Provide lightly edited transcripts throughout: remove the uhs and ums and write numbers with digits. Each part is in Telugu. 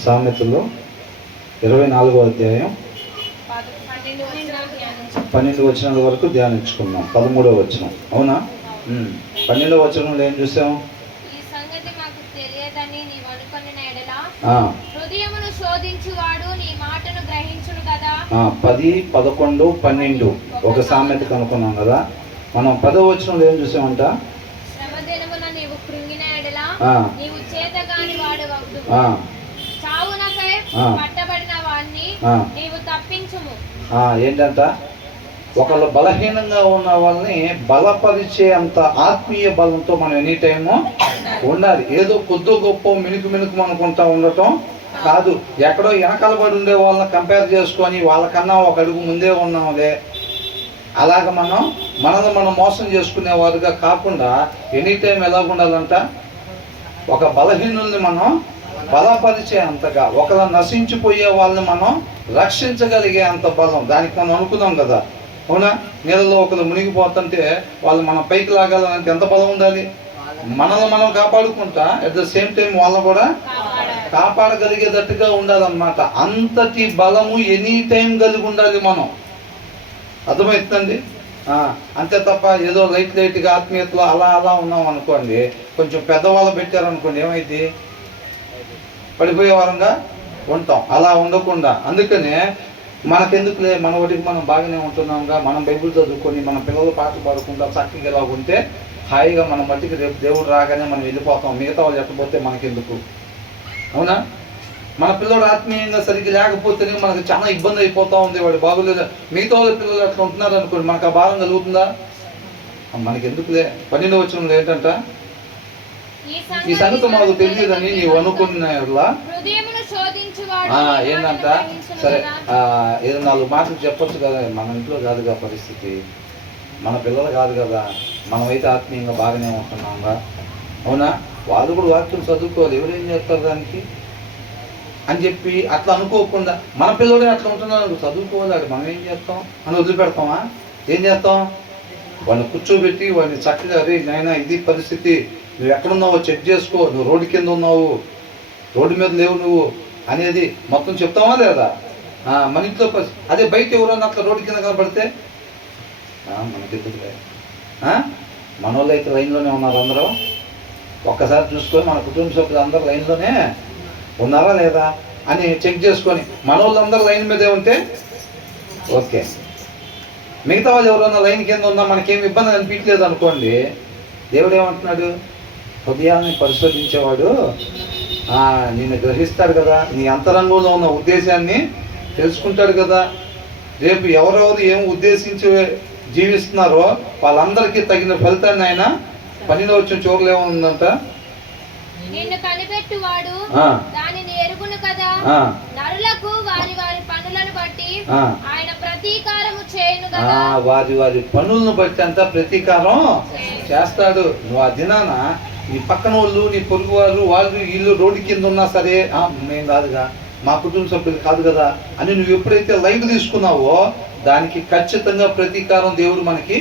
సామెతలు 24వ అధ్యాయం 12 వచనాల వరకు ధ్యానించుకున్నాం. 13వ వచనం అవునా? 12వ వచనంలో ఏం చూసాం? హృదయమును శోధించువాడు నీ మాటను గ్రహించును కదా. 10, 11, 12 ఒక సామెత కనుక్కున్నాం కదా. మనం 10వ వచనంలో ఏం చూసామంట? శ్రమదినమున నీవు కృంగిన ఎడల నీవు చేతగాని వాడవద్దు. చావునకై పట్టబడిన వాణ్ణి నీవు తప్పించుము. ఏంటంట? ఒకళ్ళు బలహీనంగా ఉన్న వాళ్ళని బలపరిచే అంత ఆత్మీయ బలంతో మనం ఎనీ టైము ఉండాలి. ఏదో కొద్ది గొప్ప మినుకు అనుకుంటా ఉండటం కాదు. ఎక్కడో వెనకాలబడి ఉండే వాళ్ళని కంపేర్ చేసుకొని వాళ్ళకన్నా ఒక అడుగు ముందే ఉన్నాంలే, అలాగ మనల్ని మనం మోసం చేసుకునేవారుగా కాకుండా ఎనీ టైం ఎలా ఉండాలంట? ఒక బలహీనుల్ని మనం బలపరిచే అంతగా, ఒకరు నశించిపోయే వాళ్ళని మనం రక్షించగలిగే అంత బలం. దానికి మనం అనుకున్నాం కదా, అవునా? నీళ్ళలో ఒకరు మునిగిపోతుంటే వాళ్ళు మనం పైకి లాగాలంటే ఎంత బలం ఉండాలి? మనల్ని మనం కాపాడుకుంటా అట్ ద సేమ్ టైం వాళ్ళని కూడా కాపాడగలిగేటట్టుగా ఉండాలన్నమాట. అంతటి బలము ఎనీ టైం కలిగి ఉండాలి మనం. అర్థమవుతుందండి? అంతే తప్ప ఏదో లైట్గా ఆత్మీయతలో అలా ఉన్నాం అనుకోండి, కొంచెం పెద్దవాళ్ళు పెట్టారనుకోండి, ఏమైంది? పడిపోయే వారంగా ఉంటాం. అలా ఉండకుండా, అందుకనే మనకెందుకులే, మన వాటికి మనం బాగానే ఉంటున్నాంగా, మనం బైబిల్ చదువుకొని మన పిల్లలు పాటలు పాడుకుంటా చక్కగా ఇలా ఉంటే హాయిగా మన మట్టికి రేపు దేవుడు రాగానే మనం వెళ్ళిపోతాం. మిగతా వాళ్ళు ఎట్టపోతే మనకెందుకు? అవునా? మన పిల్లడు ఆత్మీయంగా సరిగ్గా లేకపోతేనే మనకు చాలా ఇబ్బంది అయిపోతూ ఉంది. వాడు బాగులేదు, మిగతా వాళ్ళ పిల్లలు అట్లా ఉంటున్నారు అనుకోండి, మనకు ఆ భారం కలుగుతుందా? మనకెందుకులే. 12వ వచనంలో ఏంటంట? ఈ సంగతి మాకు తెలియదని నీవు అనుకున్నలా ఏంటంట? సరే, ఏదో 4 మాటలు చెప్పొచ్చు కదా. మన ఇంట్లో కాదుగా పరిస్థితి, మన పిల్లలు కాదు కదా, మనమైతే ఆత్మీయంగా బాగానే ఉంటున్నాంగా, అవునా? వాళ్ళు కూడా వాక్యం చదువుకోవాలి, ఎవరేం చేస్తారు దానికి అని చెప్పి అట్లా అనుకోకుండా మన పిల్లడే అట్లా ఉంటున్నారు, చదువుకోవాలి, అది మనం ఏం చేస్తాం అని వదిలిపెడతామా? ఏం చేస్తాం? వాడిని కూర్చోబెట్టి వాడిని చక్కగా, అరే నాయనా ఇది పరిస్థితి, నువ్వు ఎక్కడున్నావో చెక్ చేసుకో, నువ్వు రోడ్డు కింద ఉన్నావు, రోడ్డు మీద లేవు నువ్వు అనేది మొత్తం చెప్తామా లేదా? మన ఇంట్లో అదే బయట ఎవరన్నా అట్లా రోడ్డు కింద కనపడితే మనకెందుకులే. మన వాళ్ళు అయితే లైన్లోనే ఉన్నారు అందరూ. ఒక్కసారి చూసుకొని మన కుటుంబ సభ్యులు అందరూ లైన్లోనే ఉన్నారా లేదా అని చెక్ చేసుకొని మన వాళ్ళందరూ లైన్ మీదే ఉంటే ఓకే. మిగతా వాళ్ళు ఎవరన్నా లైన్ కింద ఉన్నా మనకేం ఇబ్బంది అనిపించలేదు అనుకోండి, దేవుడు ఏమంటున్నాడు? హృదయాన్ని పరిశోధించేవాడు నిన్ను గ్రహిస్తాడు కదా, నీ అంతరంగంలో ఉన్న ఉద్దేశాన్ని తెలుసుకుంటాడు కదా. రేపు ఎవరెవరు ఏం ఉద్దేశించి జీవిస్తున్నారో వాళ్ళందరికీ తగిన ఫలితాన్ని ఆయన 12వ వచనం చివరిలో ఏముందంట? నిన్ను కనిపెట్టువాడు దానిని ఎరుగును కదా, నరులకు వారి వారి పనులను బట్టి ఆయన ప్రతీకారము చేయును కదా. వారి పనులను బట్టి అంతా ప్రతీకారం చేస్తాడు. నువ్వు ఆ దినాన నీ పక్కన వాళ్ళు, నీ పొరుగు వాళ్ళు వీళ్ళు రోడ్డు కింద ఉన్నా సరే, మేము కాదుగా, మా కుటుంబ సభ్యులు కాదు కదా అని నువ్వు ఎప్పుడైతే లైవ్ తీసుకున్నావో దానికి ఖచ్చితంగా ప్రతీకారం దేవుడు మనకి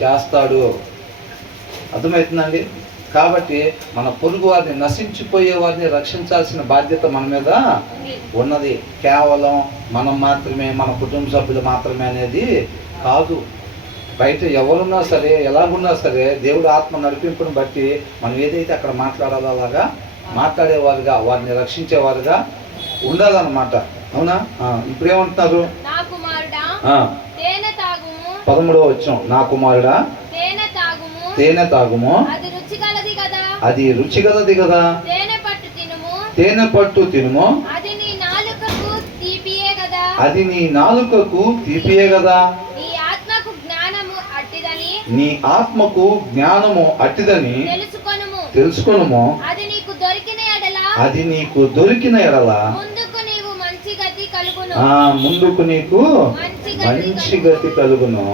చేస్తాడు. అర్థమవుతుందండి? కాబట్టి మన పొరుగు వారిని, నశించిపోయే వారిని రక్షించాల్సిన బాధ్యత మన మీద ఉన్నది. కేవలం మనం మాత్రమే, మన కుటుంబ సభ్యులు మాత్రమే అనేది కాదు. బయట ఎవరున్నా సరే, ఎలాగున్నా సరే, దేవుడు ఆత్మ నడిపింపుని బట్టి మనం ఏదైతే అక్కడ మాట్లాడాలో అలాగా మాట్లాడేవారుగా, వారిని రక్షించేవారుగా ఉండాలన్నమాట. అవునా? ఇప్పుడు ఏమంటున్నారు? 13వ వచనం, నా కుమారుడా తేనె తాగుము, అది రుచిగలది కదా, తేనె పట్టు తినుము, అది నీ నాలుకకు తీపియే కదా, నీ ఆత్మకు జ్ఞానము అట్టిదని తెలుసుకొనుము, అది నీకు దొరికిన ఎడల ముందుకు నీకు మంచి గతి కలుగును,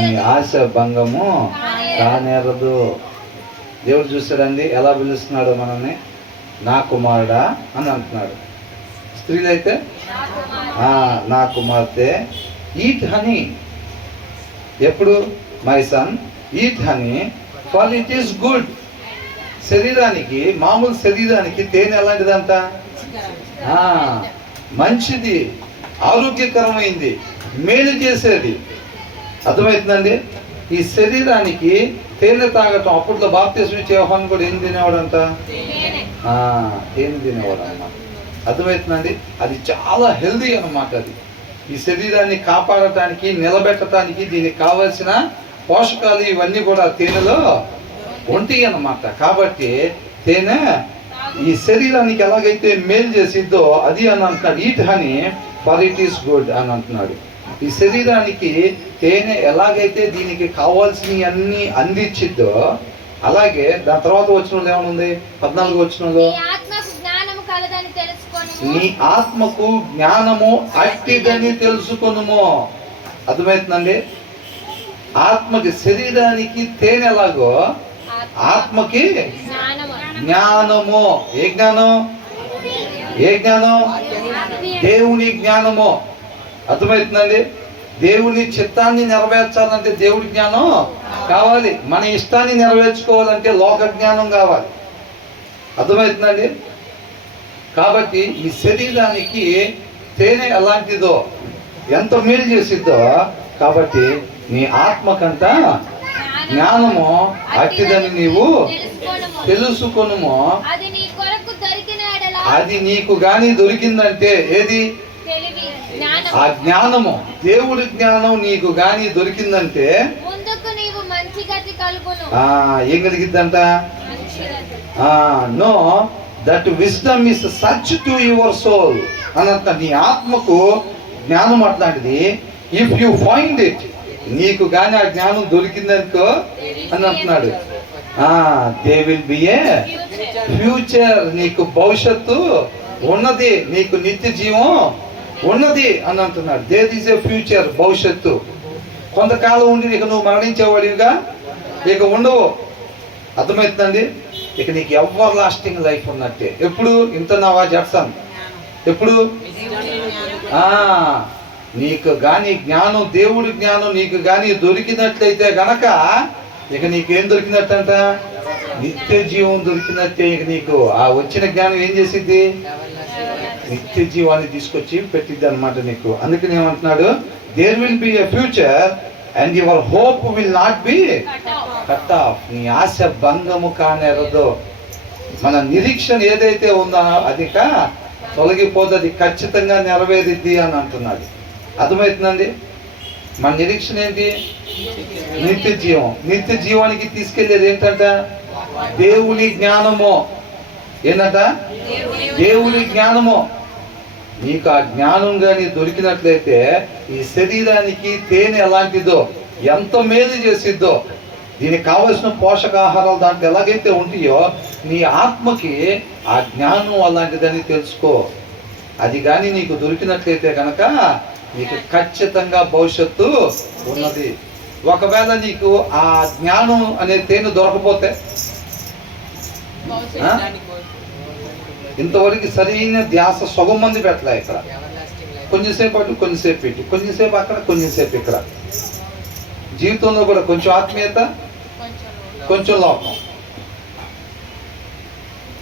నీ ఆశ భంగము కానేరదు. దేవుడు చూస్తాడండి ఎలా పిలుస్తున్నాడు మనల్ని? నా కుమారుడా అని అంటున్నాడు. స్త్రీలైతే నా కుమార్తె, ఈట్ హనీ. ఎప్పుడు? My son eat honey for it is good. శరీరానికి, మామూలు శరీరానికి తేనె ఎలాంటిదంట? మంచిది, ఆరోగ్యకరమైంది, మేలు చేసేది. అర్థమవుతుందండి? ఈ శరీరానికి తేనె తాగటం. అప్పట్లో బాప్తిస్మం ఇచ్చే యోహాను కూడా ఏం తినేవాడంట? తేనె తినేవాడు అన్నమాట. అర్థమవుతుందండి? అది చాలా హెల్దీ అన్నమాట. అది ఈ శరీరాన్ని కాపాడటానికి, నిలబెట్టడానికి దీనికి కావలసిన పోషకాలు ఇవన్నీ కూడా తేనెలో ఉంటాయి అన్నమాట. కాబట్టి తేనె ఈ శరీరానికి ఎలాగైతే మేలు చేసిద్దో అది అని అంటున్నాడు. Eat honey for it is good అని అంటున్నాడు. ఈ శరీరానికి తేనె ఎలాగైతే దీనికి కావాల్సినవి అన్ని అందించిద్దో అలాగే దాని తర్వాత వచ్చిన ఏమనుంది? 14 వచనంలో నీ ఆత్మకు జ్ఞానము అట్టిదని తెలుసుకొనుము. అర్థమవుతుందండి? ఆత్మకి, శరీరానికి తేనె ఎలాగో ఆత్మకి జ్ఞానము. ఏ జ్ఞానం? ఏ జ్ఞానం? దేవుని జ్ఞానము. అర్థమవుతుందండి? దేవుని చిత్తాన్ని నెరవేర్చాలంటే దేవుడి జ్ఞానం కావాలి. మన ఇష్టాన్ని నెరవేర్చుకోవాలంటే లోక జ్ఞానం కావాలి. అర్థమవుతుందండి? కాబట్టి ఈ శరీరానికి తేనె ఎలాంటిదో, ఎంత మేలు చేసిద్దో, కాబట్టి నీ ఆత్మకంట జ్ఞానము అట్టిదని నీవు తెలుసుకొనుము. అది నీకు గాని దొరికిందంటే, ఏది? ఆ జ్ఞానము, దేవుడి జ్ఞానం నీకు గాని దొరికిందంటే ఏం కలిగిద్దంట? No that wisdom is such to your soul Ananta. నీ ఆత్మకు జ్ఞానం అట్లాంటిది. ఇఫ్ యు ఫైండ్ ఇట్, నీకు గాని ఆ జ్ఞానం దొరికిందనుకో అని అంటున్నాడు. They will be A future. నీకు భవిష్యత్తు ఉన్నది, నీకు నిత్య జీవం ఉన్నది అని అంటున్నాడు. దేర్ ఈజ్ ఏ ఫ్యూచర్, భవిష్యత్తు. కొంతకాలం ఉండి ఇక నువ్వు మరణించేవాడివిగా ఇక ఉండవు. అర్థమవుతుందండి? ఇక నీకు ఎవర్ లాస్టింగ్ లైఫ్ ఉన్నట్టే. ఎప్పుడు ఇంతనావా జడ్సన్? ఎప్పుడు? నీకు గాని జ్ఞానం, దేవుడి జ్ఞానం నీకు గాని దొరికినట్లయితే గనక ఇక నీకేం దొరికినట్టంట? నిత్య జీవం దొరికినట్టే. ఇక నీకు ఆ వచ్చిన జ్ఞానం ఏం చేసిద్ది? నిత్య జీవాన్ని తీసుకొచ్చి పెట్టిద్ది అనమాట నీకు. అందుకని ఏమంటున్నాడు? There will be a future and your hope will not be cut off. నీ ఆశ భంగము కానేరదు. మన నిరీక్షణ ఏదైతే ఉందో అది తొలగిపోతే అది ఖచ్చితంగా నెరవేరిద్ది అని అంటున్నాడు. అర్థమవుతుందండి? మన నిరీక్షణ ఏంటి? నిత్య జీవం. నిత్య జీవానికి తీసుకెళ్లేది ఏంటంట? దేవుని జ్ఞానము. ఏంటంట? దేవుని జ్ఞానము. నీకు ఆ జ్ఞానం కానీ దొరికినట్లయితే ఈ శరీరానికి తేనె ఎలాంటిదో, ఎంత మేలు చేసిద్దో, దీనికి కావలసిన పోషకాహారాలు దాంట్లో ఎలాగైతే ఉంటాయో నీ ఆత్మకి ఆ జ్ఞానం అలాంటిదని తెలుసుకో. అది కానీ నీకు దొరికినట్లయితే కనుక నీకు ఖచ్చితంగా భవిష్యత్తు ఉన్నది. ఒకవేళ నీకు ఆ జ్ఞానం అనే తేనె దొరకపోతే, ఇంతవరకు సరైన ధ్యాస సగం మంది పెట్టలే. ఇక్కడ కొంచెంసేపు అటు, కొంచెంసేపు ఇటు, కొంచెంసేపు అక్కడ, కొంచెంసేపు ఇక్కడ. జీవితంలో కూడా కొంచెం ఆత్మీయత, కొంచెం లోకం.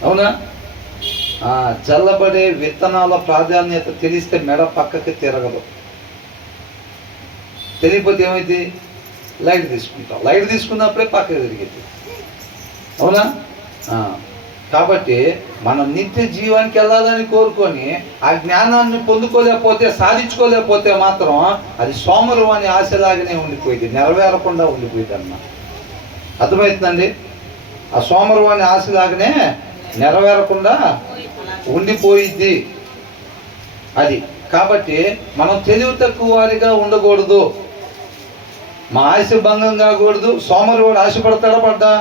అవునా? చల్లబడే విత్తనాల ప్రాధాన్యత తెలిస్తే మెడ పక్కకి తిరగదు. తెలియకపోతే ఏమైంది? లైట్ తీసుకుంటాం. లైట్ తీసుకున్నప్పుడే పక్కకి తిరిగింది. అవునా? కాబట్టి మనం నిత్య జీవానికి వెళ్ళాలని కోరుకొని ఆ జ్ఞానాన్ని పొందుకోలేకపోతే, సాధించుకోలేకపోతే మాత్రం అది సోమరువాని ఆశలాగానే ఉండిపోయింది, నెరవేరకుండా ఉండిపోయింది అన్నమాట. అర్థమవుతుందండి? ఆ సోమరువాని ఆశలాగానే నెరవేరకుండా ఉండిపోయింది అది. కాబట్టి మనం తెలివి తక్కువ వారిగా ఉండకూడదు. మా ఆశ భంగం కాకూడదు. సోమరువాడు ఆశపడతాడా? పడ్డా?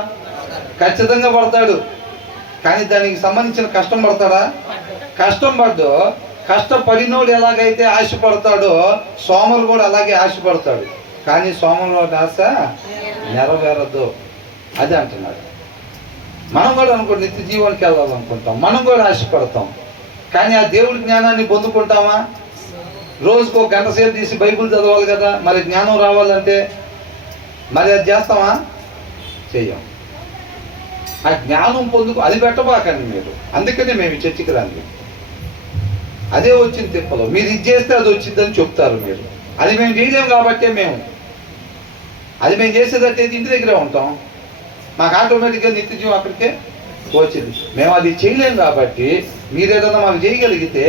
ఖచ్చితంగా పడతాడు. కానీ దానికి సంబంధించిన కష్టం పడతాడా? కష్టం పడ్డు. కష్టపడినోడు ఎలాగైతే ఆశపడతాడో సోమరు కూడా అలాగే ఆశపడతాడు. కానీ సోమరువాడి ఆశ నెరవేరదు. అది అంటున్నాడు. మనం కూడా అనుకోండి, నిత్య జీవానికి వెళ్ళాలనుకుంటాం, మనం కూడా ఆశపడతాం. కానీ ఆ దేవుడి జ్ఞానాన్ని పొందుకుంటామా? రోజుకు 1 గంట సేపు తీసి బైబిల్ చదవాలి కదా. మరి జ్ఞానం రావాలంటే మరి అది చేస్తామా? చెయ్యం. ఆ జ్ఞానం పొందుకు అది పెట్టబాకండి మీరు. అందుకనే మేము ఈ చర్చికి రండి. అదే వచ్చింది తిప్పలో. మీరు ఇది చేస్తే అది వచ్చిందని చెప్తారు మీరు. అది మేము చేయలేము కాబట్టే అది మేము చేసేదట్టయితే ఇంటి దగ్గరే ఉంటాం. మాకు ఆటోమేటిక్గా నిత్య జీవం అక్కడికే వచ్చింది. మేము అది చేయలేము కాబట్టి మీరు ఏదైనా మాకు చేయగలిగితే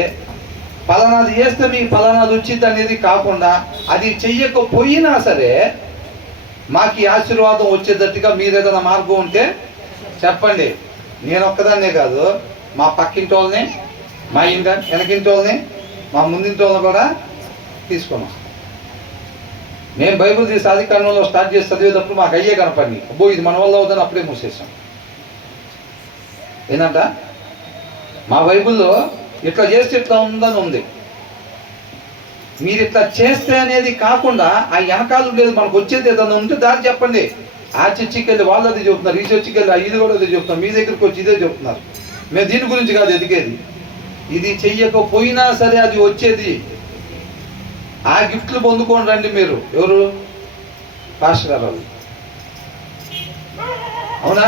ఫలానాది చేస్తే మీకు ఫలానాది వచ్చింది అనేది కాకుండా అది చెయ్యకపోయినా సరే మాకు ఈ ఆశీర్వాదం వచ్చేటట్టుగా మీరు ఏదైనా మార్గం ఉంటే చెప్పండి. నేను ఒక్కదాన్నే కాదు, మా పక్కింటి వాళ్ళని, మా వెనకింటి వాళ్ళని, మా ముందింటి వాళ్ళని కూడా తీసుకున్నాం. మేము బైబిల్ తీసి ఆదికాండంలో స్టార్ట్ చేసి చదివేటప్పుడు మాకు అయ్యే కనపడి అబ్బో ఇది మన వల్ల అవుతుందని అప్పుడే మూసేసాం. ఏంటంట మా బైబిల్లో ఇట్లా చేస్తే ఇట్లా ఉందని ఉంది. మీరు ఇట్లా చేస్తే అనేది కాకుండా ఆ వెనకాల ఉండేది మనకు వచ్చేది ఏదైనా ఉంటే దాన్ని చెప్పండి. ఆ చర్చికి వెళ్ళి వాళ్ళు అది చెప్తున్నారు, ఈ చర్చికి వెళ్ళి ఇది కూడా అదే చెప్తున్నారు, మీ దగ్గరికి వచ్చి ఇదే చెప్తున్నారు. మేము దీని గురించి కాదు ఎదిగేది. ఇది చెయ్యకపోయినా సరే అది వచ్చేది. ఆ గిఫ్ట్లు పొందుకొని రండి మీరు. ఎవరు? పాస్టర్ గారు. అవునా?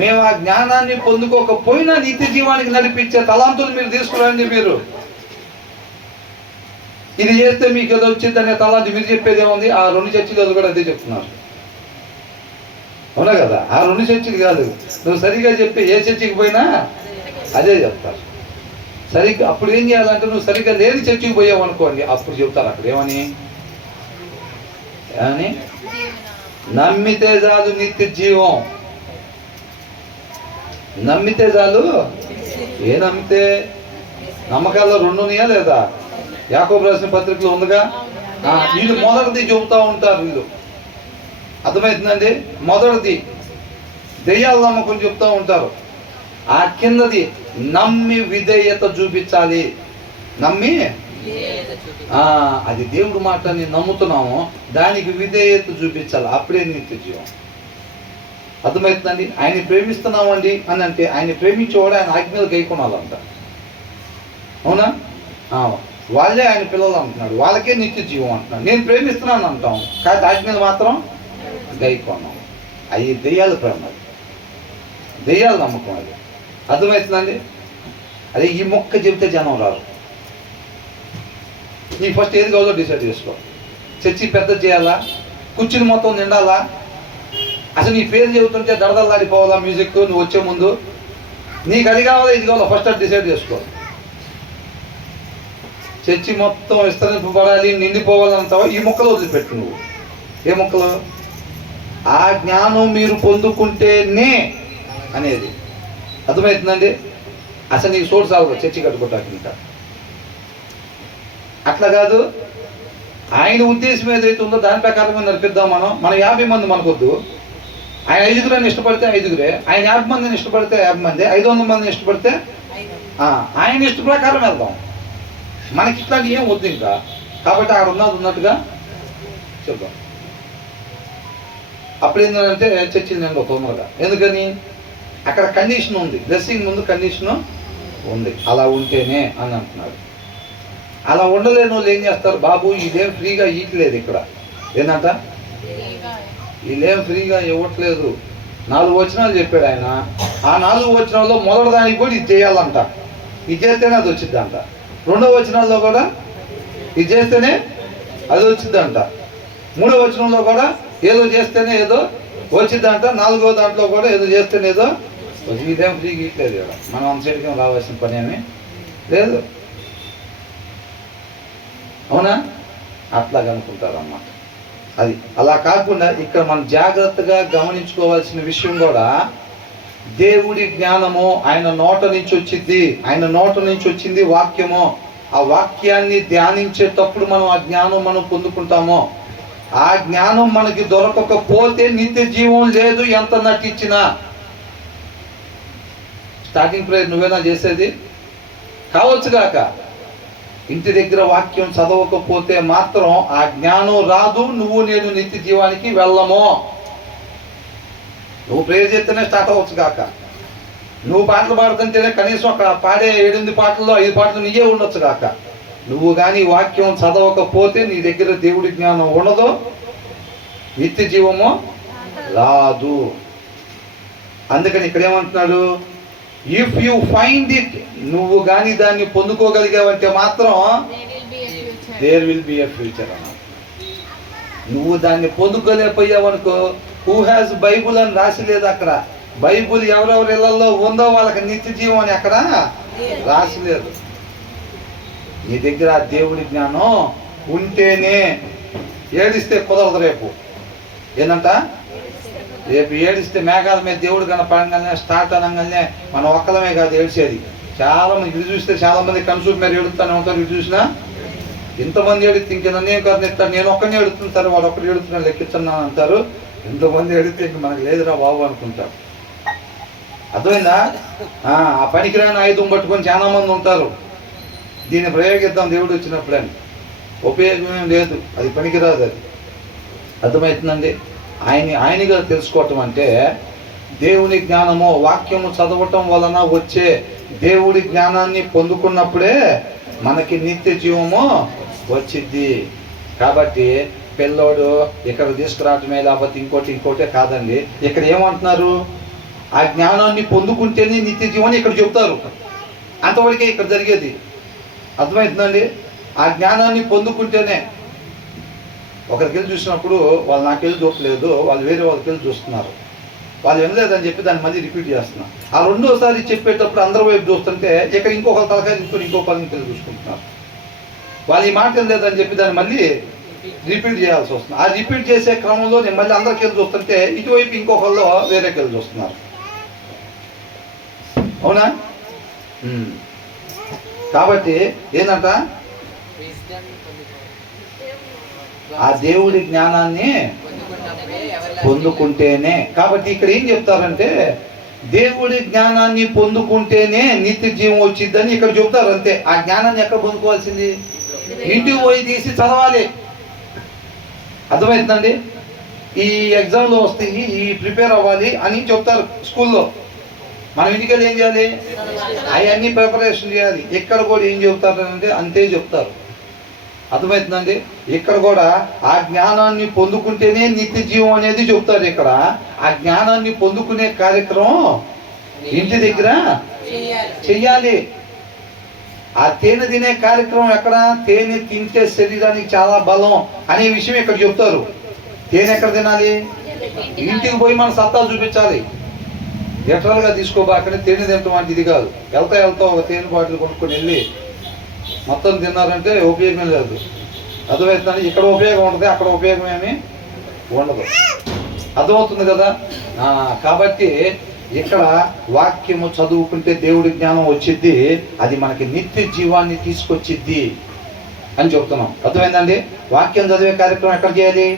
మేము ఆ జ్ఞానాన్ని పొందుకోకపోయినా నిత్య జీవానికి నడిపించే తలాంతులు మీరు తీసుకురండి. మీరు ఇది చేస్తే మీకు ఏదో వచ్చింది అనే తలాంతి మీరు చెప్పేది ఏముంది? ఆ 2 చర్చిలు కూడా అదే చెప్తున్నారు. అవునా కదా? ఆ 2 చర్చిలు కాదు, నువ్వు సరిగా చెప్పి ఏ చర్చికి పోయినా అదే చెప్తారు. సరిగ్గా అప్పుడు ఏం చేయాలంటే నువ్వు సరిగ్గా లేని చర్చికి పోయావు అనుకోండి, అప్పుడు చెప్తారు అక్కడ ఏమని నమ్మితే చాలు నిత్య జీవం. నమ్మితే చాలు. ఏ నమ్మితే? నమ్మకాల్లో 2 ఉన్నాయా లేదా? యాకోబు రాసిన పత్రికలో ఉందిగా. వీళ్ళు మొదటిది చెబుతూ ఉంటారు. వీళ్ళు అర్థమవుతుందండి. మొదటిది దెయ్యాల నమ్మకం చెప్తూ ఉంటారు. ఆ కిందది నమ్మి విధేయత చూపించాలి. నమ్మి అది దేవుడు మాటని నమ్ముతున్నాము, దానికి విధేయత చూపించాలి. అప్పుడే నిత్య జీవం. అర్థమవుతుందండి. ఆయన్ని ప్రేమిస్తున్నామండి అని అంటే ఆయన ప్రేమించేవాడు ఆయన ఆజ్ఞలు గైకొనాలంట. అవునా? వాళ్ళే ఆయన పిల్లలు అంటున్నాడు, వాళ్ళకే నిత్య జీవం అంటున్నాడు. నేను ప్రేమిస్తున్నాను అంటాం, కాదు ఆజ్ఞలు మాత్రం గైకొన్నాం. అవి దెయ్యాల ప్రేమ, దెయ్యాల నమ్మకం. అది అర్థమవుతుందండి. అదే ఈ మొక్క చెబితే జనం రారు. నీ ఫస్ట్ ఏది కావాలో డిసైడ్ చేసుకో. చర్చి పెద్ద చేయాలా, కూర్చుని మొత్తం నిండాలా, అసలు నీ పేరు చెబుతుంటే దడదల్లాడిపోవాలా మ్యూజిక్ నువ్వు వచ్చే ముందు, నీకు అది కావాలా ఇది కావాలా ఫస్ట్ అది డిసైడ్ చేసుకో. చర్చి మొత్తం విస్తరింపబడాలి, నిండిపోవాలంటావా? ఈ మొక్కలు వదిలిపెట్టు. నువ్వు ఏ మొక్కలు? ఆ జ్ఞానం మీరు పొందుకుంటేనే అనేది. అర్థమవుతుందండి. అసలు నీకు సోర్స్ అవ్వదు చర్చి కట్టుకోవటానికి. ఇంకా అట్లా కాదు, ఆయన ఉద్దేశం ఏదైతే ఉందో దాని ప్రకారంగా నడిపిద్దాం. మనం 50 మంది మనకొద్దు. ఆయన 5గురని ఇష్టపడితే 5గురే, ఆయన 50 మందిని ఇష్టపడితే 50 మంది, 500 మందిని ఇష్టపడితే ఆయన ఇష్ట ప్రకారం వెళ్దాం. మనకి ఇట్లాంటి ఏం వద్దు ఇంకా. కాబట్టి అక్కడ ఉన్నట్టుగా చెప్దాం. అప్పుడు ఏంటంటే చర్చిలు నేను తొందరగా, ఎందుకని అక్కడ కండిషన్ ఉంది. బ్లెస్సింగ్ ముందు కండిషను ఉంది. అలా ఉంటేనే అని అంటున్నాడు. అలా ఉండలేని వాళ్ళు ఏం చేస్తారు? బాబు ఇదేం ఫ్రీగా ఇవ్వట్లేదు ఇక్కడ. ఏంటంట? వీళ్ళేం ఫ్రీగా ఇవ్వట్లేదు. 4 వచనాలు చెప్పాడు ఆయన. ఆ 4 వచనాల్లో మొదటి దానికి కూడా ఇది చేయాలంట. ఇది చేస్తేనే అది వచ్చిద్దంట. 2వ వచనాల్లో కూడా ఇది చేస్తేనే అది వచ్చిద్దంట. 3వ వచనంలో కూడా ఏదో చేస్తేనే ఏదో వచ్చిద్దంట. 4వ దాంట్లో కూడా ఏదో చేస్తేనే ఏదో. ఇదేం ఫ్రీగా ఇట్లేదు ఇక్కడ. మనం అంతసేటికి రావాల్సిన పని ఏమీ లేదు. అవునా? అట్లా కనుక్కుంటారన్నమాట. అది అలా కాకుండా ఇక్కడ మనం జాగ్రత్తగా గమనించుకోవాల్సిన విషయం కూడా, దేవుడి జ్ఞానము ఆయన నోట నుంచి వచ్చింది. ఆయన నోట నుంచి వచ్చింది వాక్యము. ఆ వాక్యాన్ని ధ్యానించేటప్పుడు మనం ఆ జ్ఞానం మనం పొందుకుంటామో. ఆ జ్ఞానం మనకి దొరకకపోతే నిత్య జీవం లేదు. ఎంత నటించినా. స్టార్టింగ్ ప్రేయర్ నువ్వేనా చేసేది? కావచ్చు కాక ఇంటి దగ్గర వాక్యం చదవకపోతే మాత్రం ఆ జ్ఞానం రాదు. నువ్వు నేను నిత్య జీవానికి వెళ్ళము. నువ్వు ప్రేయర్ చేస్తేనే స్టార్ట్ అవ్వచ్చు కాక, నువ్వు పాటలు పాడుతుంటేనే కనీసం అక్కడ పాడే 7 పాటల్లో 5 పాటలు నీయే ఉండొచ్చు కాక, నువ్వు కానీ వాక్యం చదవకపోతే నీ దగ్గర దేవుడి జ్ఞానం ఉండదు, నిత్య జీవము రాదు. అందుకని ఇక్కడ ఏమంటున్నాడు, ఇఫ్ యు ఫైండ్ ఇట్, నువ్వు కానీ దాన్ని పొందుకోగలిగావంటే మాత్రం there will be a future అన్నాడు. నువ్వు దాన్ని పొందుకోలేకపోయావనుకో, హూ హ్యాస్ బైబుల్ అని రాసి లేదు అక్కడ. బైబుల్ ఎవరెవరి ఇళ్లలో ఉందో వాళ్ళకి నిత్య జీవం అని అక్కడ రాసి లేదు. నీ దగ్గర ఆ దేవుడి జ్ఞానం ఉంటేనే. ఏడిస్తే కుదరదు. రేపు ఏంటంట, రేపు ఏడిస్తే మేఘాల మీద దేవుడు కనపడంగానే స్టార్ట్ అనగానే మనం ఒక్కలమే కాదు ఏడ్చేది. చాలా మంది ఇది చూస్తే చాలా మంది కన్సూప్ మీద ఏడుతానే ఉంటారు. ఇది చూసినా ఇంతమంది ఏడితే ఇంక నన్నేం కరుణిస్తాడు, నేను ఒక్కనే ఏడుతుంటారు, వాడు ఒక్కటి ఏడుతున్నాను లెక్కిస్తున్నాను అంటారు. ఇంతమంది ఏడితే ఇంక మనకు లేదురా బాబు అనుకుంటారు. అర్థమైందా? ఆ పనికిరాని ఆయుధం పట్టుకొని చాలా మంది ఉంటారు. దీన్ని ప్రయోగిద్దాం దేవుడు వచ్చినప్పుడని. ఉపయోగం లేదు, అది పనికిరాదు. అది అర్థమవుతుందండి. ఆయనగా తెలుసుకోవటం అంటే దేవుని జ్ఞానము, వాక్యము చదవటం వలన వచ్చే దేవుడి జ్ఞానాన్ని పొందుకున్నప్పుడే మనకి నిత్య జీవము వచ్చిద్ది. కాబట్టి పిల్లోడు ఇక్కడ తీసుకురావటమే లేకపోతే ఇంకోటి కాదండి. ఇక్కడ ఏమంటున్నారు, ఆ జ్ఞానాన్ని పొందుకుంటేనే నిత్య జీవాన్ని ఇక్కడ చెప్తారు. అంతవరకే ఇక్కడ జరిగేది. అర్థమవుతుందండి. ఆ జ్ఞానాన్ని పొందుకుంటేనే. ఒకరికి వెళ్ళి చూసినప్పుడు వాళ్ళు నాకెళ్ళి చూపలేదు, వాళ్ళు వేరే వాళ్ళకి వెళ్ళి చూస్తున్నారు. వాళ్ళు వినలేదని చెప్పి దాన్ని మళ్ళీ రిపీట్ చేస్తున్నారు. ఆ రెండోసారి చెప్పేటప్పుడు అందరి వైపు చూస్తుంటే ఇక్కడ ఇంకొకరి తలకాయ తీసుకొని ఇంకో పని వెళ్ళి చూసుకుంటున్నారు. వాళ్ళు ఈ మాట వినలేదని చెప్పి దాన్ని మళ్ళీ రిపీట్ చేయాల్సి వస్తుంది. ఆ రిపీట్ చేసే క్రమంలో నేను మళ్ళీ అందరికి వెళ్ళి చూస్తుంటే ఇటువైపు ఇంకొకళ్ళు వేరేకి వెళ్ళి చూస్తున్నారు. అవునా? కాబట్టి ఏంటంట, ఆ దేవుడి జ్ఞానాన్ని పొందుకుంటేనే. కాబట్టి ఇక్కడ ఏం చెప్తారంటే దేవుడి జ్ఞానాన్ని పొందుకుంటేనే నిత్య జీవం వచ్చిద్దని ఇక్కడ చెప్తారు. అంతే. ఆ జ్ఞానాన్ని ఎక్కడ పొందుకోవాల్సింది? ఇంటికి పోయి తీసి చదవాలి. అర్థమవుతుందండి. ఈ ఎగ్జామ్లో వస్తాయి, ఈ ప్రిపేర్ అవ్వాలి అని చెప్తారు స్కూల్లో. మనం ఇంటికి వెళ్ళి ఏం చేయాలి? అవన్నీ ప్రిపరేషన్ చేయాలి. ఇక్కడ కూడా ఏం చెప్తారంటే అంతే చెప్తారు. అర్థమవుతుందండి. ఇక్కడ కూడా ఆ జ్ఞానాన్ని పొందుకుంటేనే నిత్య జీవం అనేది చెప్తారు. ఇక్కడ ఆ జ్ఞానాన్ని పొందుకునే కార్యక్రమం ఇంటి దగ్గర చెయ్యాలి. ఆ తేనె తినే కార్యక్రమం ఎక్కడ? తేనె తింటే శరీరానికి చాలా బలం అనే విషయం ఇక్కడ చెప్తారు. తేనె ఎక్కడ తినాలి? ఇంటికి పోయి మన సత్తా చూపించాలి. లిటరల్గా తీసుకోబాకనే తేనె తినటం అంటే ఇది కాదు. వెళ్తా ఒక తేనె బాటిల్ కొనుక్కొని వెళ్ళి మొత్తం తిన్నారంటే ఉపయోగం లేదు. అర్థమవుతుందండి. ఇక్కడ ఉపయోగం ఉంటుంది, అక్కడ ఉపయోగం ఏమీ ఉండదు. అర్థమవుతుంది కదా? కాబట్టి ఇక్కడ వాక్యము చదువుకుంటే దేవుడి జ్ఞానం వచ్చిద్ది, అది మనకి నిత్య జీవాన్ని తీసుకొచ్చిద్ది అని చెప్తున్నాం. అర్థమైందండి. వాక్యం చదివే కార్యక్రమం ఎక్కడ చేయాలి?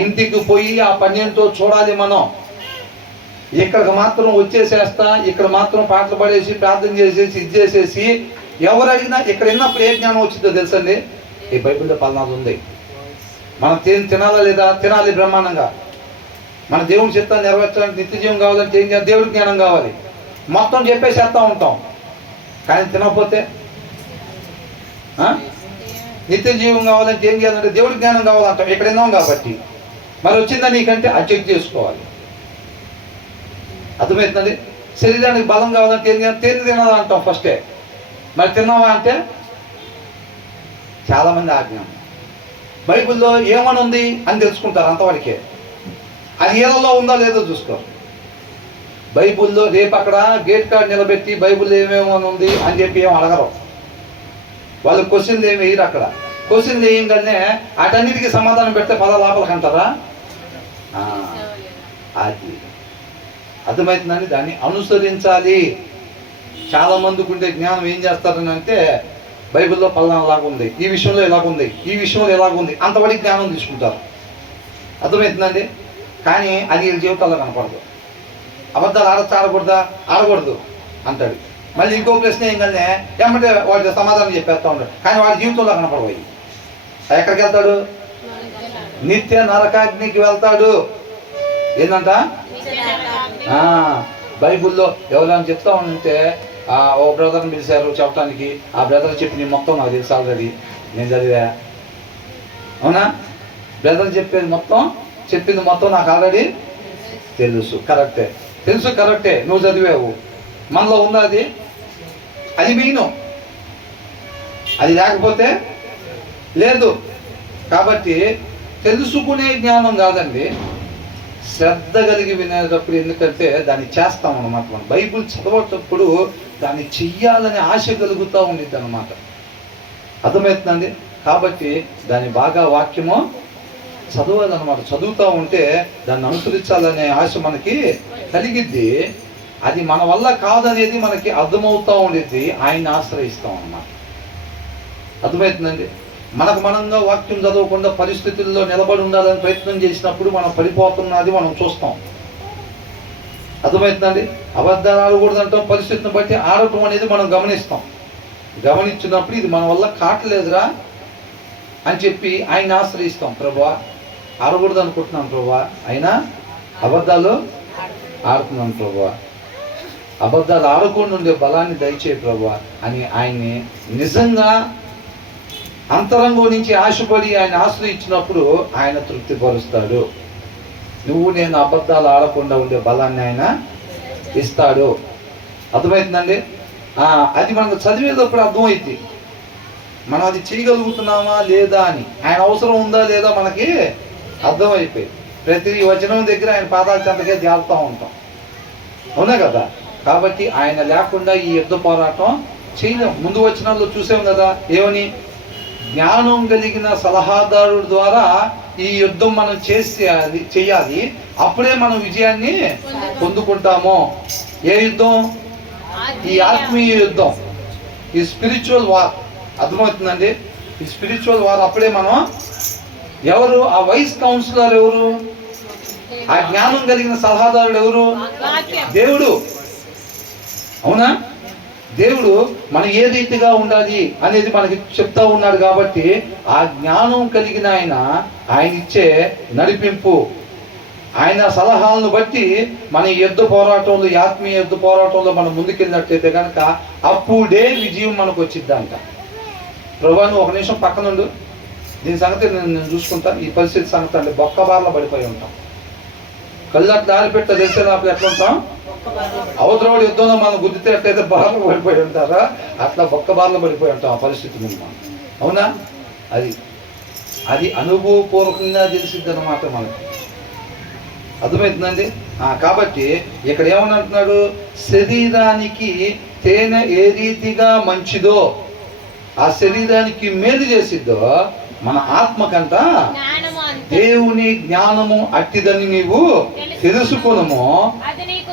ఇంటికి పోయి ఆ పన్నెండుతో చూడాలి మనం. ఇక్కడికి మాత్రం వచ్చేసేస్తా, ఇక్కడ మాత్రం పాటలు పడేసి ప్రార్థన చేసేసి ఇది చేసేసి ఎవరు అడిగినా ఇక్కడ విన్నప్పుడు ఏ జ్ఞానం వచ్చిందో తెలుసండి. ఈ బైబిల్లో పల్నాది ఉంది. మనం తినాలా లేదా? తినాలి బ్రహ్మాండంగా. మన దేవుని చిత్తాన్ని నెరవేర్చడానికి నిత్య జీవం కావాలంటే ఏం చేయాలి? దేవుడి జ్ఞానం కావాలి. మొత్తం చెప్పేసేస్తా ఉంటాం, కానీ తినకపోతే నిత్య జీవం కావాలంటే ఏం చేయాలంటే దేవుడి జ్ఞానం కావాలంటాం. ఇక్కడ విన్నాం కాబట్టి మరి వచ్చిందా నీకంటే అది చెక్ చేసుకోవాలి. అర్థమవుతుందండి. శరీరానికి బలం కావాలంటే ఏం చేయాలి? తేనె తినాలంటాం ఫస్టే. మరి తిన్నావా అంటే చాలామంది ఆజ్ఞానం. బైబిల్లో ఏమని ఉంది అని తెలుసుకుంటారు అంతవరకే. అది ఏదో ఉందో లేదో చూసుకోరు. బైబిల్లో రేపు అక్కడ గేట్ కార్డ్ నిలబెట్టి బైబిల్లో ఏమేమని ఉంది అని చెప్పి ఏం అడగరు. వాళ్ళు క్వశ్చన్లు ఏమి వేయరు. అక్కడ క్వశ్చన్లు వేయంగానే వాటన్నిటికీ సమాధానం పెడితే లోపలికి అంటారా? అది అర్థమవుతుందండి. దాన్ని అనుసరించాలి. చాలా మందికి ఉండే జ్ఞానం ఏం చేస్తారని అంటే బైబిల్లో పలానాలాగా ఉంది, ఈ విషయంలో ఎలాగుంది, ఈ విషయంలో ఎలాగుంది, అంతవరకు జ్ఞానం తీసుకుంటారు. అర్థమవుతుందండి. కానీ అది వీళ్ళ జీవితాల్లో కనపడదు. అబద్ధాలు ఆడకూడదా? ఆడకూడదు అంటాడు. మళ్ళీ ఇంకో ప్రశ్న ఏంటంటే ఏమంటే వాడి సమాధానం చెప్పేస్తూ ఉంటాడు, కానీ వాడి జీవితంలో కనపడబోయి ఎక్కడికి వెళ్తాడు? నిత్య నరకాగ్నికి వెళ్తాడు. ఏంటంట? బైబిల్లో ఎవరైనా చెప్తా ఉంటే ఓ బ్రదర్ని పిలిచారు చెప్పడానికి. ఆ బ్రదర్ చెప్పి నేను మొత్తం నాకు తెలుసు ఆల్రెడీ, నేను చదివా. అవునా? బ్రదర్ చెప్పింది మొత్తం నాకు ఆల్రెడీ తెలుసు. కరెక్టే. తెలుసు, కరెక్టే, నువ్వు చదివావు, మనలో ఉందా అది? అది మెయిన్. అది లేకపోతే లేదు. కాబట్టి తెలుసుకునే జ్ఞానం కాదండి, శ్రద్ధ కలిగి వినేటప్పుడు. ఎందుకంటే దాన్ని చేస్తాం అన్నమాట. మనం బైబిల్ చదవటప్పుడు దాన్ని చెయ్యాలనే ఆశ కలుగుతూ ఉండిద్ది అన్నమాట. అర్థమవుతుందండి? కాబట్టి దాన్ని బాగా వాక్యము చదవాలన్నమాట. చదువుతూ ఉంటే దాన్ని అనుసరించాలనే ఆశ మనకి కలిగిద్ది. అది మన వల్ల కాదనేది మనకి అర్థమవుతూ ఉండిద్ది. ఆయన్ని ఆశ్రయిస్తాం అన్నమాట. అర్థమవుతుందండి? మనకు మనంగా వాక్యం చదవకుండా పరిస్థితుల్లో నిలబడి ఉండాలని ప్రయత్నం చేసినప్పుడు మనం పడిపోతున్నది మనం చూస్తాం. అర్థమవుతుందండి? అబద్ధాలు ఆడకూడదంటాం, పరిస్థితిని బట్టి ఆడటం అనేది మనం గమనిస్తాం. గమనించినప్పుడు ఇది మన వల్ల కావట్లేదురా అని చెప్పి ఆయన ఆశ్రయిస్తాం. ప్రభువా, ఆడకూడదు అనుకుంటున్నాను ప్రభువా, అయినా అబద్ధాలు ఆడుతున్నాను ప్రభువా, అబద్ధాలు ఆడకుండా ఉండే బలాన్ని దయచేయి ప్రభువా అని ఆయన్ని నిజంగా అంతరంగం నుంచి ఆశపడి ఆయన ఆశ్రయించినప్పుడు ఆయన తృప్తిపరుస్తాడు. నువ్వు నేను అబద్ధాలు ఆడకుండా ఉండే బలాన్ని ఆయన ఇస్తాడు. అర్థమవుతుందండి? అది మనకు చదివేటప్పుడు అర్థమైంది. మనం అది చేయగలుగుతున్నామా లేదా అని, ఆయన అవసరం ఉందా లేదా మనకి అర్థమైపోయి ప్రతి వచనం దగ్గర ఆయన పాదాల చెంతకే తేలుతూ ఉంటాం. అవునా కదా? కాబట్టి ఆయన లేకుండా ఈ యుద్ధ పోరాటం చేయలేం. ముందు వచనాల్లో చూసాం కదా, ఏమని? జ్ఞానం కలిగిన సలహాదారుడి ద్వారా ఈ యుద్ధం మనం చేయాలి, అప్పుడే మనం విజయాన్ని పొందుకుంటాము. ఏ యుద్ధం? ఈ ఆత్మీయ యుద్ధం, ఈ స్పిరిచువల్ వార్. అర్థమవుతుందండి? ఈ స్పిరిచువల్ వార్ అప్పుడే మనం. ఎవరు ఆ వైస్ కౌన్సిలర్? ఎవరు ఆ జ్ఞానం కలిగిన సలహాదారుడు? ఎవరు? దేవుడు. అవునా? దేవుడు మనం ఏ రీతిగా ఉండాలి అనేది మనకి చెప్తా ఉన్నాడు. కాబట్టి ఆ జ్ఞానం కలిగిన ఆయన ఇచ్చే నడిపింపు, ఆయన సలహాలను బట్టి మన యుద్ధ పోరాటంలో, ఆత్మీయ యుద్ధ పోరాటంలో మనం ముందుకెళ్ళినట్లయితే కనుక అప్పుడే విజయం మనకు వచ్చిద్దంట. ప్రభువా, నువ్వు ఒక నిమిషం పక్కనుండు, దీని సంగతి నేను చూసుకుంటాను. ఈ పరిస్థితి సంగతి అంటే బొక్క బార్లో పడిపోయి ఉంటాం. కళ్ళు అట్లా ఆరిపెట్ట తెలిసే లోపల ఎట్లా ఉంటాం? అవతరోడు యుద్ధంలో మనం గుద్దితే ఎట్లయితే బార్లో పడిపోయి ఉంటారా, అట్లా బొక్క బార్లో పడిపోయి ఉంటాం. ఆ పరిస్థితి ఉంది మనం. అవునా? అది అనుభవపూర్వకంగా తెలిసిద్ది అన్నమాట మనకి. అర్థమవుతుందండి? కాబట్టి ఇక్కడ ఏమనంటున్నాడు? శరీరానికి తేనె ఏ రీతిగా మంచిదో, ఆ శరీరానికి మేలు చేసిద్దో, మన ఆత్మకంట దేవుని జ్ఞానము అట్టిదని నీవు తెలుసుకునము. అది నీకు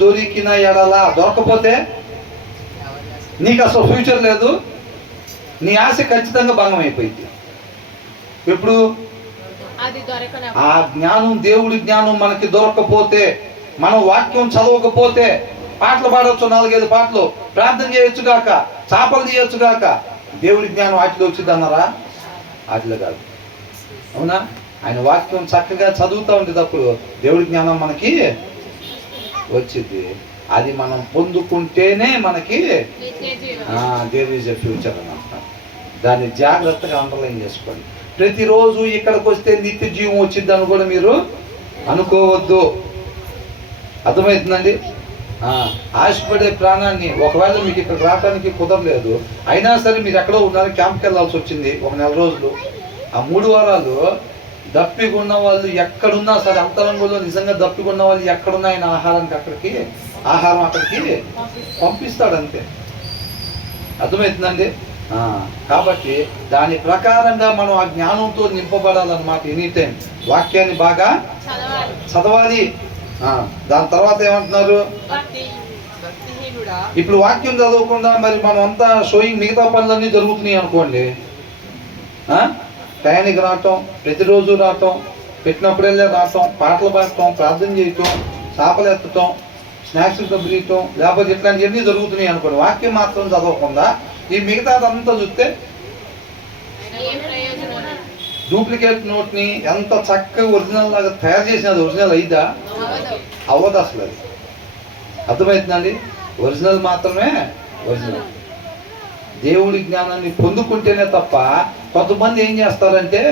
దొరికిన ఎడల. దొరకపోతే నీకు అసలు ఫ్యూచర్ లేదు, నీ ఆశ ఖచ్చితంగా భంగం అయిపోయింది. ఎప్పుడు? ఆ జ్ఞానం, దేవుడి జ్ఞానం మనకి దొరకకపోతే, మనం వాక్యం చదవకపోతే, పాటలు పాడవచ్చు, 4-5 పాటలు, ప్రార్థన చేయొచ్చు కాక, చాపలు చేయొచ్చు కాక, దేవుడి జ్ఞానం వాటిలో వచ్చింది అన్నారా? వాటిలో కాదు. అవునా? ఆయన వాక్యం చక్కగా చదువుతూ ఉండేటప్పుడు దేవుడి జ్ఞానం మనకి వచ్చింది. అది మనం పొందుకుంటేనే మనకి దేర్ ఈజ్ ఎ ఫ్యూచర్ అన్నమాట. దాన్ని జాగ్రత్తగా అండర్లైన్ చేసుకోండి. ప్రతిరోజు ఇక్కడికి వస్తే నిత్య జీవం వచ్చిందని కూడా మీరు అనుకోవద్దు. అర్థమవుతుందండి? ఆశపడే ప్రాణాన్ని, ఒకవేళ మీకు ఇక్కడ రావడానికి కుదరలేదు, అయినా సరే మీరు ఎక్కడో ఉన్నారు, క్యాంప్కి వెళ్ళాల్సి వచ్చింది 1 నెల రోజులు, ఆ 3 వారాలు దప్పిగా ఉన్న వాళ్ళు ఎక్కడున్నా సరే, అంతరంగంలో నిజంగా దప్పిగా ఉన్న వాళ్ళు ఎక్కడున్నా ఆయన ఆహారం అక్కడికి పంపిస్తాడు అంతే. అర్థమవుతుందండి? కాబట్టి దాని ప్రకారంగా మనం ఆ జ్ఞానంతో నింపబడాలన్నమాట. ఎనీ టైం వాక్యాన్ని బాగా చదవాలి. దాని తర్వాత ఏమంటున్నారు? ఇప్పుడు వాక్యం చదవకుండా మరి మనం అంతా షోయింగ్, మిగతా పనులన్నీ జరుగుతున్నాయి అనుకోండి. టయానికి రావటం, ప్రతిరోజు రావటం, పెట్టినప్పుడెళ్ళే రావటం, పాటలు పాడటం, ప్రార్థన చేయటం, చేపలు ఎత్తటం, స్నాక్స్ డబ్బులు ఇవ్వటం, లేకపోతే ఇట్లాంటివన్నీ జరుగుతున్నాయి అనుకోండి. వాక్యం మాత్రం చదవకుండా ఈ మిగతాదంతా చూస్తే డూప్లికేట్ నోట్ని ఎంత చక్కగా ఒరిజినల్ లాగా తయారు చేసినది ఒరిజినల్ అయిద్దా? అవ్వదు అసలు. అది అర్థమవుతుందండి? ఒరిజినల్ మాత్రమే ఒరిజినల్. దేవుడి జ్ఞానాన్ని పొందుకుంటేనే తప్ప. కొంతమంది ఏం చేస్తారంటే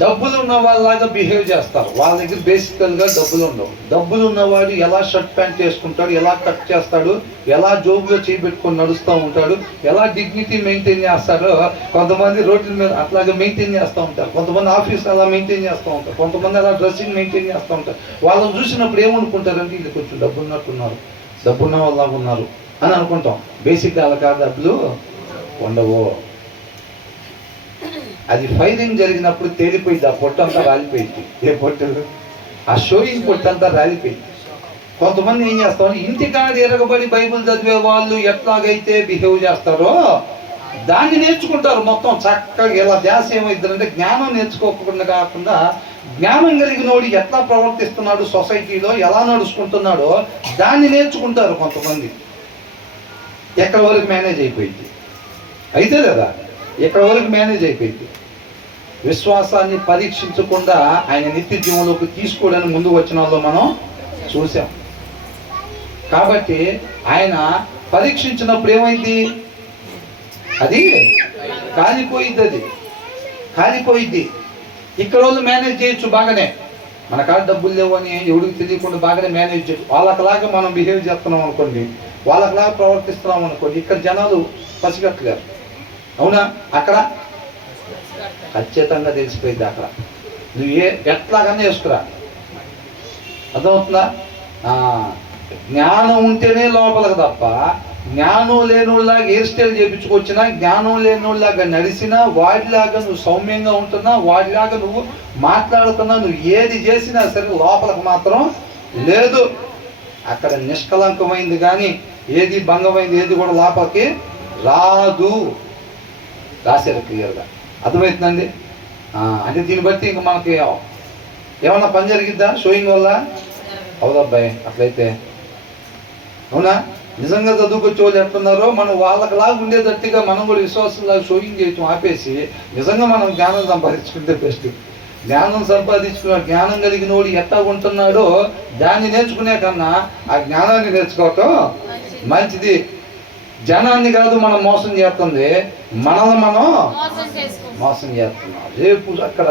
డబ్బులు ఉన్న వాళ్ళలాగా బిహేవ్ చేస్తారు. వాళ్ళ దగ్గర బేసికల్గా డబ్బులు ఉండవు. డబ్బులు ఉన్నవాడు ఎలా షర్ట్ ప్యాంట్ వేసుకుంటాడు, ఎలా కట్ చేస్తాడు, ఎలా జోబులో చేపెట్టుకొని నడుస్తూ ఉంటాడు, ఎలా డిగ్నిటీ మెయింటైన్ చేస్తాడో కొంతమంది రోడ్ల మీద అట్లాగే మెయింటైన్ చేస్తూ ఉంటారు. కొంతమంది ఆఫీస్ అలా మెయింటైన్ చేస్తూ ఉంటారు. కొంతమంది అలా డ్రెస్సింగ్ మెయింటైన్ చేస్తూ ఉంటారు. వాళ్ళని చూసినప్పుడు ఏమనుకుంటారంటే వీళ్ళు కొంచెం డబ్బు ఉన్నట్టున్నారు, డబ్బున్న వాళ్ళలాగా ఉన్నారు అని అనుకుంటాం. బేసిక్గా అలా కాదు, డబ్బులు ఉండవు. అది ఫైరింగ్ జరిగినప్పుడు తేలిపోయింది, ఆ పొట్టంతా రాలిపోయింది. ఏ పొట్టు? ఆ షోయింగ్ పొట్టంతా రాలిపోయింది. కొంతమంది ఏం చేస్తామని ఇంటికాడ ఎరగబడి బైబిల్ చదివే వాళ్ళు ఎట్లాగైతే బిహేవ్ చేస్తారో దాన్ని నేర్చుకుంటారు మొత్తం చక్కగా. ఇలా ధ్యాస ఏమైందంటే జ్ఞానం నేర్చుకోకుండా కాకుండా జ్ఞానం కలిగినోడు ఎట్లా ప్రవర్తిస్తున్నాడు, సొసైటీలో ఎలా నడుచుకుంటున్నాడో దాన్ని నేర్చుకుంటారు కొంతమంది. ఎక్కడ వరకు మేనేజ్ అయిపోయింది అయితే కదా, ఎక్కడ వరకు మేనేజ్ అయిపోయింది. విశ్వాసాన్ని పరీక్షించకుండా ఆయన నిత్య జీవంలోకి తీసుకోవడానికి ముందు వచ్చిన వాళ్ళు మనం చూసాం. కాబట్టి ఆయన పరీక్షించినప్పుడు ఏమైంది, అది కాలిపోయిద్ది. ఇక్కడ వాళ్ళు మేనేజ్ చేయొచ్చు బాగానే, మన కాడ డబ్బులు లేవు అని ఎవరికి తెలియకుండా బాగానే మేనేజ్ చేయొచ్చు. వాళ్ళకలాగా మనం బిహేవ్ చేస్తున్నాం అనుకోండి, వాళ్ళకలాగా ప్రవర్తిస్తున్నాం అనుకోండి, ఇక్కడ జనాలు పసిగట్టలేరు. అవునా? అక్కడ ఖచ్చితంగా తెలిసిపోయింది. అక్కడ నువ్వు ఎట్లాగన్నా వేసుకురా, అర్థమవుతుందా? జ్ఞానం ఉంటేనే లోపలికి తప్ప జ్ఞానం లేనిలాగా హెయిర్ స్టైల్ చేయించుకొచ్చినా, జ్ఞానం లేనిలాగా నడిచినా, వాడిలాగా నువ్వు సౌమ్యంగా ఉంటున్నా, వాడిలాగా నువ్వు మాట్లాడుతున్నా, నువ్వు ఏది చేసినా సరే లోపలికి మాత్రం లేదు. అక్కడ నిష్కలంకమైంది కానీ ఏది భంగమైంది ఏది కూడా లోపలికి రాదు. రాశారు క్లియర్గా, అర్థమవుతుందండి. అంటే దీన్ని బట్టి ఇంక మనకి ఏమన్నా పని జరిగిద్దా షోయింగ్ వల్ల? అవుదబ్బాయి అట్లయితే. అవునా? నిజంగా చదువుకొచ్చే వాళ్ళు ఎట్లున్నారో మనం వాళ్ళకిలాగా ఉండేటట్టుగా మనం కూడా విశ్వాసంలాగా షోయింగ్ చేయటం ఆపేసి నిజంగా మనం జ్ఞానం సంపాదించుకుంటే బెస్ట్. జ్ఞానం సంపాదించుకున్న జ్ఞానం కలిగిన వాడు ఎట్లా ఉంటున్నాడో దాన్ని నేర్చుకునే కన్నా ఆ జ్ఞానాన్ని నేర్చుకోవటం మంచిది. జనాన్ని కాదు మనం మోసం చేస్తుంది, మనల్ని మనం మోసం చేస్తున్నాం. రేపు అక్కడ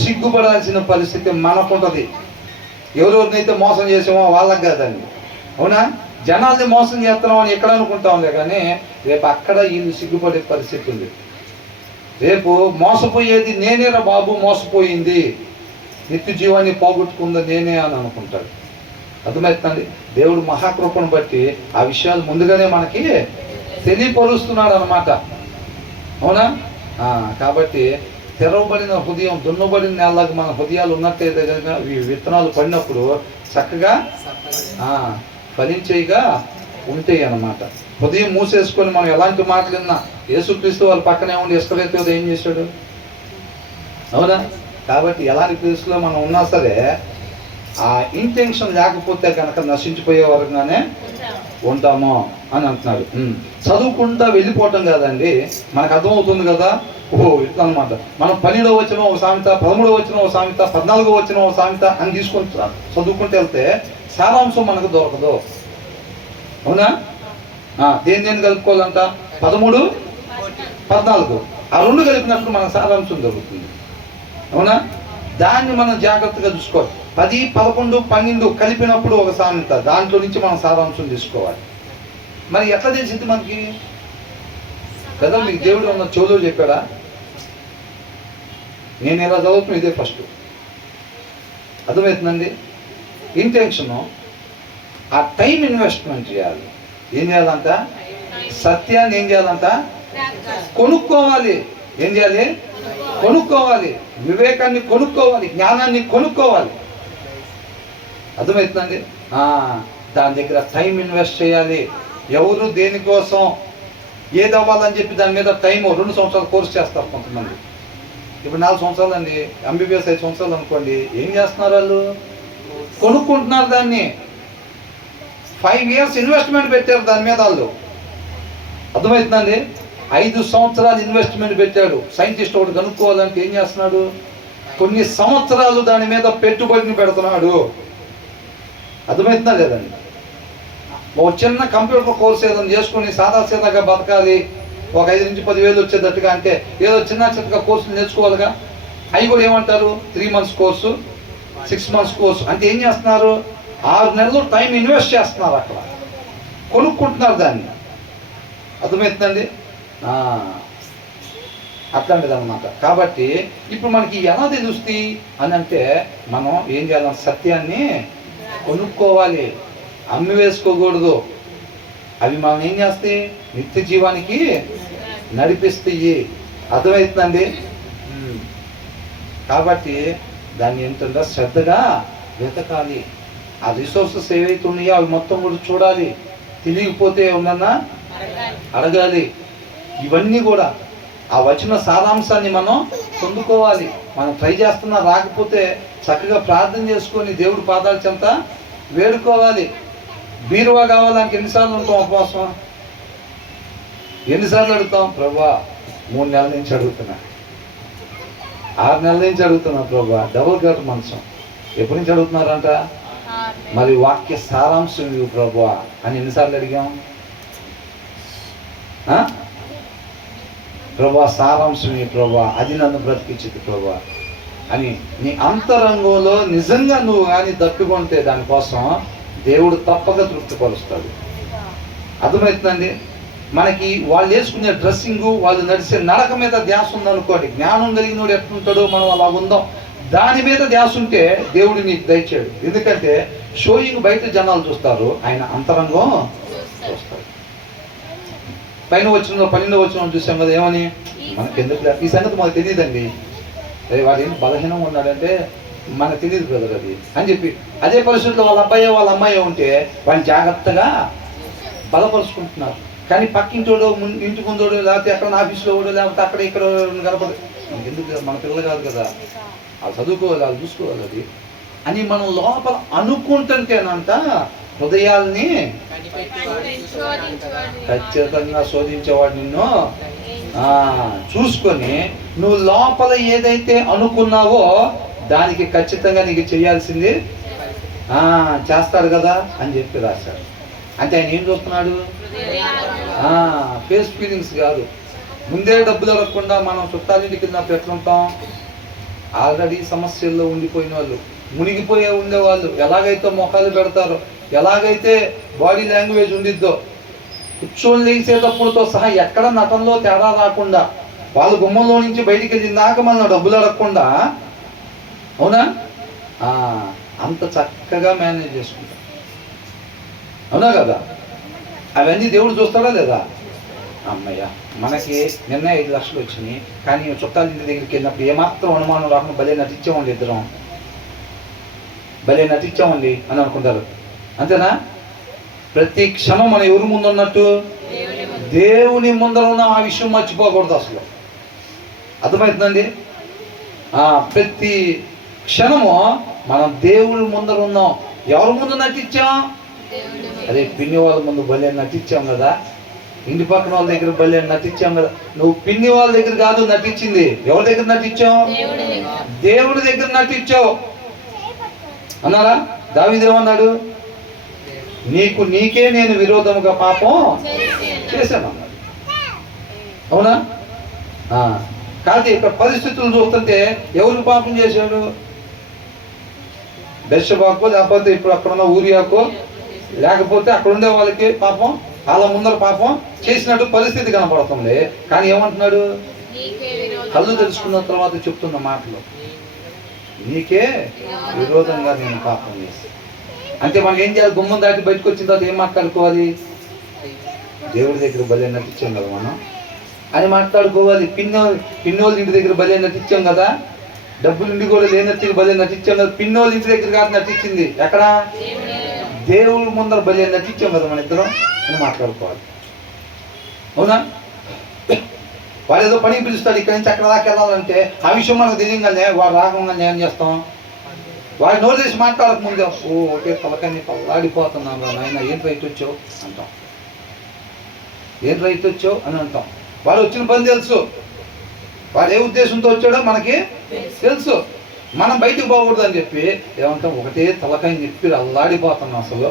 సిగ్గుపడాల్సిన పరిస్థితి మనకుంటుంది. ఎవరెవరినైతే మోసం చేసామో వాళ్ళకి కాదండి. అవునా? జనాల్ని మోసం చేస్తున్నాం అని ఎక్కడ అనుకుంటాంలే కానీ రేపు అక్కడ వీళ్ళు సిగ్గుపడే పరిస్థితి ఉంది. రేపు మోసపోయేది నేనేరా బాబు, మోసపోయింది, నిత్య జీవాన్ని పోగొట్టుకుంది నేనే అని అనుకుంటాడు. అర్థమవుతుందండి. దేవుడు మహాకృపను బట్టి ఆ విషయాలు ముందుగానే మనకి తెలియపరుస్తున్నాడు అన్నమాట. అవునా? కాబట్టి తెరవబడిన హృదయం, దున్నబడిన నేలకి మన హృదయాలు ఉన్నట్టయితే కనుక విత్తనాలు పడినప్పుడు చక్కగా ఫలించేగా ఉంటాయి అన్నమాట. హృదయం మూసేసుకొని మనం ఎలాంటి మాటలు విన్నా, యేసుక్రీస్తు వాళ్ళ పక్కనే ఉండి ఇష్టమైతే ఏం చేశాడు? అవునా? కాబట్టి ఎలాంటి ప్లేస్లో మనం ఉన్నా సరే ఆ ఇంటెన్షన్ లేకపోతే కనుక నశించిపోయే వరకుగానే ఉంటాము అని అంటున్నాడు. చదువుకుంటా వెళ్ళిపోవటం కాదండి, మనకు అర్థమవుతుంది కదా. ఇట్లా అనమాట. మనం 12వ వచనం ఒక సామెత, 13వ వచనం ఒక సామెత, 14వ వచనం ఒక సామెత అని తీసుకొని చదువుకుంటూ వెళ్తే సారాంశం మనకు దొరకదు. అవునా? దేని కలుపుకోవాలంట? 13, 14 ఆ రెండు కలిపినప్పుడు మన సారాంశం దొరుకుతుంది. అవునా? దాన్ని మనం జాగ్రత్తగా చూసుకోవాలి. 10, 11, 12 కలిపినప్పుడు ఒక సామెత, దాంట్లో నుంచి మనం సారాంశం తీసుకోవాలి. మరి ఎట్లా తెలిసింది మనకి కదా? మీకు దేవుడు ఉన్న చెవులో చెప్పాడా? నేను ఎలా చదువుతున్నా ఇదే ఫస్ట్. అర్థమవుతుందండి. ఇంటెన్షను ఆ టైం ఇన్వెస్ట్మెంట్ చేయాలి. ఏం చేయాలంట? సత్యాన్ని ఏం చేయాలంట? కొనుక్కోవాలి. ఏం చేయాలి? కొనుక్కోవాలి. వివేకాన్ని కొనుక్కోవాలి, జ్ఞానాన్ని కొనుక్కోవాలి. అర్థమవుతుందండి. దాని దగ్గర టైం ఇన్వెస్ట్ చేయాలి. ఎవరు దేనికోసం ఏది అవ్వాలని చెప్పి దాని మీద టైం 2 సంవత్సరాలు కోర్స్ చేస్తారు కొంతమంది. ఇప్పుడు 4 సంవత్సరాలు అండి, ఎంబీబీఎస్ 5 సంవత్సరాలు అనుకోండి. ఏం చేస్తున్నారు వాళ్ళు? కొనుక్కుంటున్నారు దాన్ని. 5 years ఇన్వెస్ట్మెంట్ పెట్టారు దాని మీద వాళ్ళు. అర్థమవుతుందండి. 5 సంవత్సరాలు ఇన్వెస్ట్మెంట్ పెట్టాడు. సైంటిస్ట్ ఒకటి కనుక్కోవాలంటే ఏం చేస్తున్నాడు? కొన్ని సంవత్సరాలు దాని మీద పెట్టుబడిని పెడుతున్నాడు. అర్థమవుతుందా లేదండి? ఒక చిన్న కంప్యూటర్ కోర్స్ ఏదైనా చేసుకుని సాదాసీదాగా బతకాలి, ఒక 5 నుంచి 10 వేలు వచ్చేటట్టుగా అంటే ఏదో చిన్న చిన్నగా కోర్సులు నేర్చుకోవాలిగా. అవి కూడా ఏమంటారు 3 months కోర్సు, 6 months కోర్సు. అంటే ఏం చేస్తున్నారు, 6 నెలలు టైం ఇన్వెస్ట్ చేస్తున్నారు, అక్కడ కొనుక్కుంటున్నారు దాన్ని. అర్థమవుతుందండి? అట్లాంటిది అనమాట. కాబట్టి ఇప్పుడు మనకి ఎలా తెలుస్తుంది అని అంటే, మనం ఏం చేయాలి, సత్యాన్ని కొనుక్కోవాలి, అమ్మి వేసుకోకూడదు. అవి మనం ఏం చేస్తాయి, నిత్య జీవానికి నడిపిస్తాయి. అర్థమవుతుందండి? కాబట్టి దాన్ని ఏంటంటే శ్రద్ధగా వెతకాలి. ఆ రిసోర్సెస్ ఏవైతే ఉన్నాయో అవి మొత్తం కూడా చూడాలి. తెలియకపోతే ఏమన్నా అడగాలి. ఇవన్నీ కూడా ఆ వచ్చిన సారాంశాన్ని మనం పొందుకోవాలి. మనం ట్రై చేస్తున్నా రాకపోతే చక్కగా ప్రార్థన చేసుకొని దేవుడి పాదాల చెంత వేడుకోవాలి. బీరువా కావాలంటే ఎన్నిసార్లు ఉంటాం ఉపవాసం? ఎన్నిసార్లు అడుగుతాం? ప్రభువా 3 నెలల నుంచి అడుగుతున్నా, 6 నెలల నుంచి అడుగుతున్నా ప్రభువా, డబుల్ కట్ మంచం ఎప్పటి నుంచి అడుగుతున్నారంట? మరి వాక్య సారాంశం ఇవ్వు ప్రభువా అని ఎన్నిసార్లు అడిగాం? ప్రభువా సారాంశం ఇవ్వు ప్రభువా, అది నన్ను బ్రతికించింది ప్రభువా అని నీ అంతరంగంలో నిజంగా నువ్వు కానీ దప్పుకుంటే దానికోసం దేవుడు తప్పక తృప్తిపరుస్తాడు. అర్థమవుతుందండి? మనకి వాళ్ళు వేసుకునే డ్రెస్సింగు, వాళ్ళు నడిచే నడక మీద ధ్యాస ఉందనుకోండి, జ్ఞానం కలిగినోడు ఎట్లుంటాడో మనం అలా ఉందాం, దాని మీద ధ్యాస ఉంటే దేవుడు నీకు దయచేయడు. ఎందుకంటే షోయింగ్ బయట జనాలు చూస్తారు, ఆయన అంతరంగం చూస్తాడు. పైన వచ్చిన 12వ వచనం చూసాం కదా, ఏమని? మనకి ఎందుకు ఈ సంగతి మాకు తెలియదండి, వాడు ఏం బలహీనంగా ఉన్నాడంటే మనకు తెలియదు బ్రదర్ అది అని చెప్పి, అదే పరిస్థితుల్లో వాళ్ళ అబ్బాయి వాళ్ళ అమ్మాయి ఉంటే వాళ్ళు జాగ్రత్తగా బలపరుచుకుంటున్నారు. కానీ పక్కింటోడు, ఇంటి ముందోడు, లేకపోతే ఎక్కడ ఆఫీస్లో కూడా, లేకపోతే అక్కడ ఇక్కడ కనపడ, ఎందుకు మన పిల్లలు కాదు కదా, వాళ్ళు చదువుకోవాలి, వాళ్ళు చూసుకోవాలి అది అని మనం లోపల అనుకుంటుంటేనంట హృదయాల్ని ఖచ్చితంగా శోధించేవాడు నిన్ను చూసుకొని నువ్వు లోపల ఏదైతే అనుకున్నావో దానికి ఖచ్చితంగా నీకు చేయాల్సింది చేస్తాడు కదా అని చెప్పి రాశాడు. అంటే ఆయన ఏం చూస్తున్నాడు? ఫేస్ ఫీలింగ్స్ కాదు. ముందే డబ్బులు అడగకుండా మనం చుట్టాలింటికి వెళ్ళినప్పుడు ఎట్లుంటాం? ఆల్రెడీ సమస్యల్లో ఉండిపోయిన వాళ్ళు, మునిగిపోయే ఉండేవాళ్ళు ఎలాగైతే మొఖాలు పెడతారో, ఎలాగైతే బాడీ లాంగ్వేజ్ ఉండిద్దో, కూర్చొని లేచేటప్పుడుతో సహా ఎక్కడ నటనలో తేడా రాకుండా, వాళ్ళు గుమ్మంలో నుంచి బయటికి వెళ్ళిందాక మనం డబ్బులు అడగకుండా, అవునా, అంత చక్కగా మేనేజ్ చేసుకుంటాం. అవునా కదా? అవన్నీ దేవుడు చూస్తాడా లేదా? అమ్మయ్య, మనకి నిన్న 5 లక్షలు వచ్చినాయి, కానీ చుట్టాల ఇంటి దగ్గరికి వెళ్ళినప్పుడు ఏమాత్రం అనుమానం రాకుండా భలే నటించామండి, ఇద్దరం భలే నటించామండి అని అనుకుంటారు. అంతేనా? ప్రతి క్షణం మనం ఎవరి ముందు ఉన్నట్టు? దేవుని ముందర ఉన్నాం. ఆ విషయం మర్చిపోకూడదు అసలు. అర్థమవుతుందండి? ప్రతి క్షణము మనం దేవుని ముందర ఉన్నాం. ఎవరి ముందు నటించాం? అదే పిన్ని వాళ్ళ ముందు భలే నటించాం కదా, ఇంటి పక్కన వాళ్ళ దగ్గర భలే నటించాం కదా. నువ్వు పిన్ని వాళ్ళ దగ్గర కాదు నటించింది, ఎవరి దగ్గర నటించావు? దేవుడి దగ్గర నటించావు అన్నారా? దావీదు ఏమన్నాడు? నీకే నేను విరోధముగా పాపం చేశాను అన్నాడు. అవునా? కాదు, ఇక్కడ పరిస్థితులు చూస్తుంటే ఎవరికి పాపం చేశాడు? బెత్షెబాకో, లేకపోతే ఇప్పుడు అక్కడ ఉన్న ఊరియాకో, లేకపోతే అక్కడ ఉండే వాళ్ళకి పాపం, వాళ్ళ ముందర పాపం చేసినట్టు పరిస్థితి కనపడుతుంది. కానీ ఏమంటున్నాడు? కళ్ళు తెలుసుకున్న తర్వాత చెప్తున్న మాటలు, నీకే విరోధంగా నేను పాపం చేస్తాను. అంటే మనం ఏం చేయాలి? గుమ్మం దాటి బయటకు వచ్చిన తర్వాత ఏం మాట్లాడుకోవాలి? దేవుడి దగ్గర భలే నటించాం కదా మనం అని మాట్లాడుకోవాలి. పిన్నోళ్ళ ఇంటి దగ్గర భలే నటించాం కదా, డబ్బులు ఇంటి కూడా లేనట్టుగా భలే నటించాం కదా. పిన్నోళ్ళ ఇంటి దగ్గర కాదు నటించింది, ఎక్కడ? దేవుడి ముందర భలే నటించాం కదా మన ఇద్దరం అని మాట్లాడుకోవాలి. అవునా? వాడు ఏదో పని పిలుస్తాడు, ఇక్కడి నుంచి అక్కడ దాకా వెళ్ళాలంటే ఆ విషయం మనకు తెలియగానే వాడు రాకుండా ఏం చేస్తాం? వాడు నోరు చేసి మాట్లాడక ముందే ఒకే తలకాన్ని పల్లాడిపోతున్నాం రా నాయన, ఏం రైతు వచ్చావు అంటాం, ఏం రైతు వచ్చావు అని అంటాం. వాడు వచ్చిన పని తెలుసు, వాడు ఏ ఉద్దేశంతో వచ్చాడో మనకి తెలుసు. మనం బయటకు పోకూడదు అని చెప్పి ఏమంటాం? ఒకటే తలకాయని చెప్పి అల్లాడిపోతున్నాం, అసలు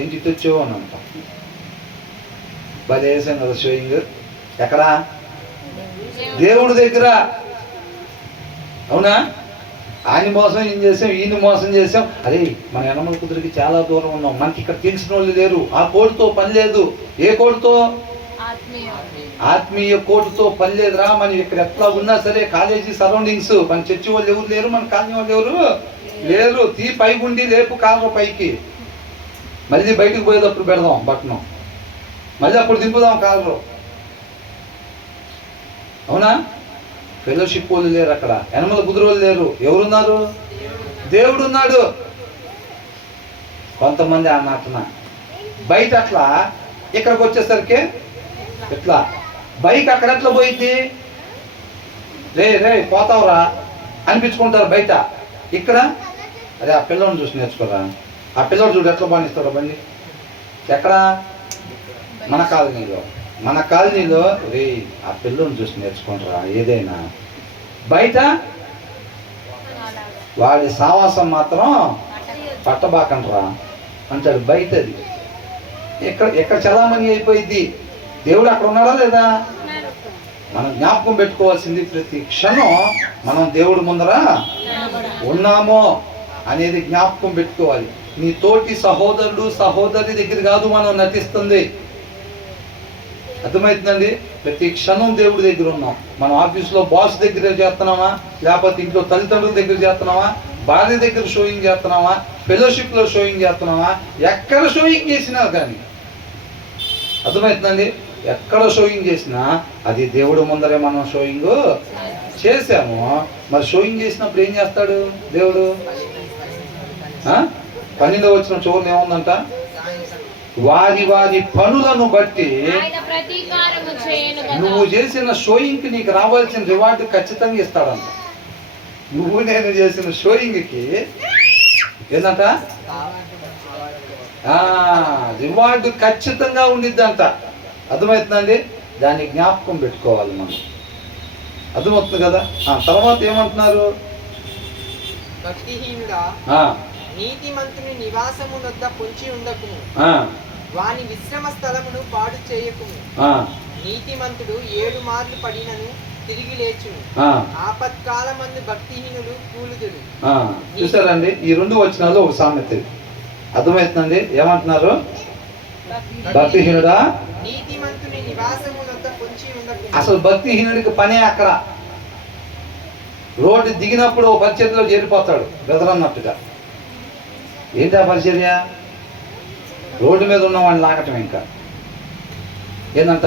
ఏంటి ఇటు వచ్చావు అని అంటాం. బాగా చేసాం కదా షోయింగ్. ఎక్కడా? దేవుడి దగ్గర. అవునా? ఆయన మోసం ఏం చేసాం, ఈయన మోసం చేసాం. అరే మన యనమల కుదురుకి చాలా దూరం ఉన్నాం, మనకి ఇక్కడ తెలిసిన వాళ్ళు లేరు. ఆ కోటుతో పని లేదు. ఏ కోటుతో? ఆత్మీయ కోటుతో పని లేదురా. మనం ఇక్కడ ఎట్లా ఉన్నా సరే, కాలేజీ సరౌండింగ్స్, మన చర్చి వాళ్ళు ఎవరు లేరు, మన కాలనీ వాళ్ళు ఎవరు లేరు. పైగుండి లేపు కాళ్ళ పైకి, మళ్ళీ బయటకు పోయేటప్పుడు పెడదాం బట్టనం, మళ్ళీ అప్పుడు దింపుదాం కాళ్ళు. అవునా? ఫెలోషిప్ వాళ్ళు లేరు అక్కడ, యనమల కుదురు వాళ్ళు లేరు. ఎవరున్నారు? దేవుడు ఉన్నాడు. కొంతమంది అన్నట్టున బయట అట్లా, ఇక్కడికి వచ్చేసరికి ఎట్లా? బైక్ అక్కడ ఎట్లా పోయింది? రే రే పోతావురా అనిపించుకుంటారు బయట. ఇక్కడ అరే ఆ పిల్లోని చూసి నేర్చుకోరా, ఆ పిల్లోడు చూడు ఎట్లా బానిస్తాడు బండి. ఎక్కడ? మన కాలనీలో రే ఆ పిల్లోని చూసి నేర్చుకుంటారా ఏదైనా. బయట వాడి సావాసం మాత్రం పట్టబాకండ్రా అంటాడు బయటది. ఎక్కడ చలామణి అయిపోయింది. దేవుడు అక్కడ ఉన్నాడా లేదా? మనం జ్ఞాపకం పెట్టుకోవాల్సింది, ప్రతి క్షణం మనం దేవుడి ముందర ఉన్నామో అనేది జ్ఞాపకం పెట్టుకోవాలి. నీ తోటి సహోదరుడు సహోదరి దగ్గర కాదు మనం నటిస్తుంది. అర్థమవుతుందండి? ప్రతి క్షణం దేవుడి దగ్గర ఉన్నాం. మనం ఆఫీస్లో బాస్ దగ్గర చేస్తున్నామా, లేకపోతే ఇంట్లో తల్లిదండ్రుల దగ్గర చేస్తున్నామా, భార్య దగ్గర షోయింగ్ చేస్తున్నామా, ఫెలోషిప్లో షోయింగ్ చేస్తున్నామా, ఎక్కడ షోయింగ్ చేసినా కానీ, అర్థమవుతుందండి? ఎక్కడ షోయింగ్ చేసినా అది దేవుడు ముందరే మనం షోయింగ్ చేసాము. మరి షోయింగ్ చేసినప్పుడు ఏం చేస్తాడు దేవుడు? 12వ వచనం చివరిలో ఏముందంట? వారి వారి పనులను బట్టి నువ్వు చేసిన షోయింగ్కి నీకు రావాల్సిన రివార్డు ఖచ్చితంగా ఇస్తాడంట. నువ్వు నేను చేసిన షోయింగ్కి ఏంటంట? రివార్డు ఖచ్చితంగా ఉండిద్దంట. అర్థమవుతుందండి? దాన్ని జ్ఞాపకం పెట్టుకోవాలి మనం. అర్థమవుతుంది కదా? తర్వాత ఏమంటున్నారు? భక్తిహీనుడా నీతిమంతుని నివాసము వద్ద పొంచి ఉండకుము, వాని విశ్రమ స్థలమును పాడు చేయకుము. నీతిమంతుడు 7 మార్లు పడినను తిరిగి లేచును, ఆపత్కాలమందు భక్తిహీనులు కూలుదురు. చూసారండి? ఈ 2 వచనాల్లో ఒక సామెత. అర్థమవుతుందండి? ఏమంటున్నారు? భక్తిహీనుడా నీతిమంతుని నివాసము వద్ద పొంచి ఉండకుము. అసలు భక్తిహీనుడికి పనే అక్కడ. రోడ్డు దిగినప్పుడు ఓ పరిచర్యలో చేరిపోతాడు బెదరన్నట్టుగా. ఏంటి ఆ పరిచర్య? రోడ్డు మీద ఉన్నవాడిని లాగటం. ఇంకా ఏంటంట?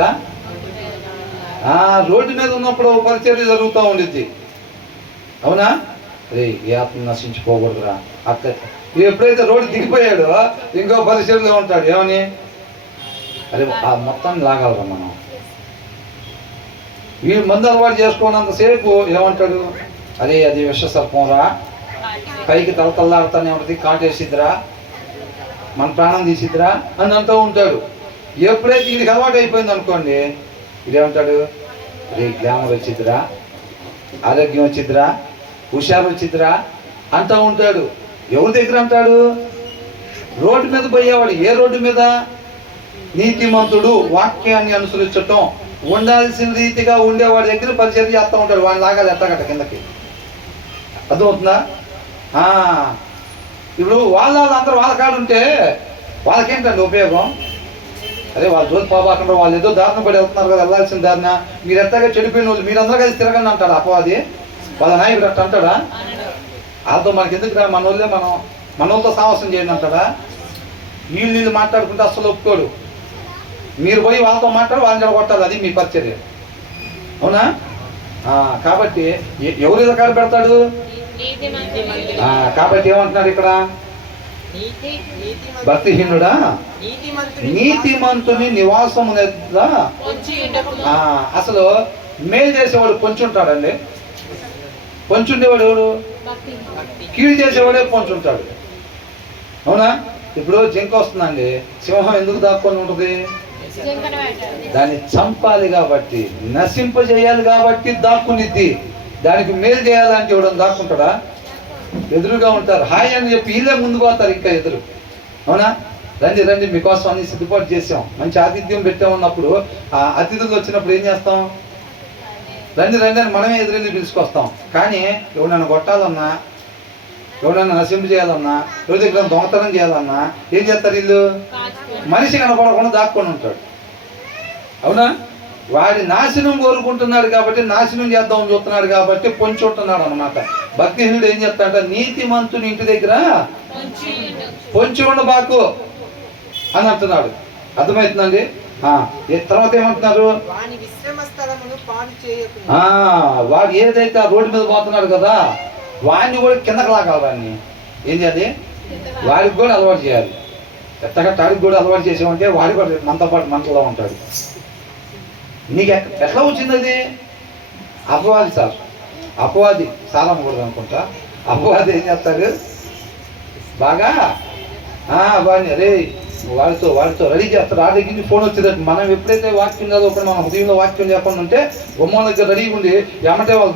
రోడ్డు మీద ఉన్నప్పుడు పరిచర్య జరుగుతూ ఉండిద్ది. అవునా? రే ఈ ఆత్మ నశించిపోకూడదురా అట్లా. ఎప్పుడైతే రోడ్డు దిగిపోయాడో ఇంకో పరిచర్యలో ఉంటాడు. ఏమని? అరే ఆ మొత్తాన్ని లాగాలరా మనం. వీడు మందు అలవాటు చేసుకున్నంతసేపు ఏమంటాడు? అరే అది విషసర్పం రా, పైకి తలతల్లాడుతానే ఉంటుంది, కాటేసిద్దిరా, మన ప్రాణం తీసిద్దిరా అని అంటూ ఉంటాడు. ఎప్పుడైతే వీడికి అలవాటు అయిపోయింది అనుకోండి, ఇదేమంటాడు? రే గ్లామర్ వచ్చిద్దిరా, ఆరోగ్యం వచ్చిద్దిరా, హుషారు వచ్చిద్దిరా అంటూ ఉంటాడు. ఎవరి దగ్గర అంటాడు? రోడ్డు మీద పోయేవాడు. ఏ రోడ్డు మీద? నీతిమంతుడు వాక్యాన్ని అనుసరించటం, ఉండాల్సిన రీతిగా ఉండేవాడి దగ్గర పరిచయం చేస్తూ ఉంటాడు. వాడిని లాగాలి ఎట్టగట్ట కిందకి. అర్థమవుతుందా? ఇప్పుడు వాళ్ళందరూ వాళ్ళ కాడు ఉంటే వాళ్ళకేంటండి ఉపయోగం? అరే వాళ్ళ జోలి పోబాకుండా వాళ్ళు ఏదో దారిన పడి వెళ్తున్నారు కదా, వెళ్ళాల్సిన దారిన. మీరు ఎట్టగా చెడిపోయిన వాళ్ళు మీరందరూ కలిసి తిరగండి అంటాడు అపవాది. వాళ్ళ నాయకుడు అట్ట అంటాడా? వాళ్ళతో మనకి ఎందుకు రా, మన వాళ్ళే మన వాళ్ళతో సాహసం చేయండి అంటాడా? వీళ్ళు మాట్లాడుకుంటే అస్సలు ఒప్పుకోడు. మీరు పోయి వాళ్ళతో మాట్లాడి వాళ్ళని జరగొట్టాలి. అది మీ పరిచర్య. అవునా? కాబట్టి ఎవరు ఇలా పెడతాడు? కాబట్టి ఏమంటున్నాడు ఇక్కడ? భక్తిహీనుడా నీతిమంతుని నివాసము. అసలు మేలు చేసేవాడు పొంచుంటాడండి. పొంచుండేవాడు ఎవడు? కీడు చేసేవాడే పొంచుంటాడు. అవునా? ఇప్పుడు జింక వస్తుందండి, సింహం ఎందుకు దాక్కొని ఉంటుంది? దాన్ని చంపాలి కాబట్టి, నశింపజేయాలి కాబట్టి దాక్కునిద్ది. దానికి మేలు చేయాలంటే ఎవడని దాక్కుంటాడా? ఎదురుగా ఉంటారు. హాయ్ అని చెప్పి వీళ్ళే ముందు పోతారు ఇంకా ఎదురు. అవునా? రండి రండి మీకోసం అన్ని సిద్ధపాటు చేసాం, మంచి ఆతిథ్యం పెట్టామన్నప్పుడు ఆ అతిథులు వచ్చినప్పుడు ఏం చేస్తాం? రండి రండి అని మనమే ఎదురెళ్ళి పిలుచుకొస్తాం. కానీ ఎవరైనా కొట్టాలన్నా, ఎవరైనా నశింపు చేయాలన్నా, ఎవరి దగ్గర దొంగతనం చేయాలన్నా ఏం చేస్తారు వీళ్ళు? మనిషి కనపడకుండా దాక్కొని ఉంటాడు. అవునా? వాడి నాశనం కోరుకుంటున్నాడు కాబట్టి, నాశనం చేద్దామని చూస్తున్నాడు కాబట్టి పొంచి ఉంటున్నాడు అనమాట. భక్తిహీనుడు ఏం చెప్తాడంటే, నీతిమంతుని ఇంటి దగ్గర పొంచి ఉండబాకు అని అంటున్నాడు. అర్థమవుతుందండి? తర్వాత ఏమంటున్నారు? వాని విశ్రమ స్థలమును పాడు చేయకుము. వాడు ఏదైతే ఆ రోడ్డు మీద పోతున్నాడు కదా, వాడిని కూడా కిందకి లాగాలి. వాడిని ఏం చేయాలి? వాడికి కూడా అలవాటు చేయాలి. ఎత్తగా తాడికి కూడా అలవాటు చేసామంటే వాడి కూడా మనతో పాటు మంటలో ఉంటాడు. నీకు ఎట్లా వచ్చింది అది? అపవాది సార్, అపవాది చాలా అమ్మకూడదు అనుకుంటా. అపవాది ఏం చేస్తాడు? బాగా వాడిని అరే వాడితో రెడీ చేస్తాడు. ఆ దగ్గర నుంచి ఫోన్ వచ్చేటట్టు మనం ఎప్పుడైతే వాక్యం చదవకుండా మన హృదయంలో వాక్యం చెప్పకుండా ఉంటే గుమ్మం దగ్గర రెడీగా ఉండి ఏమంటే వాళ్ళ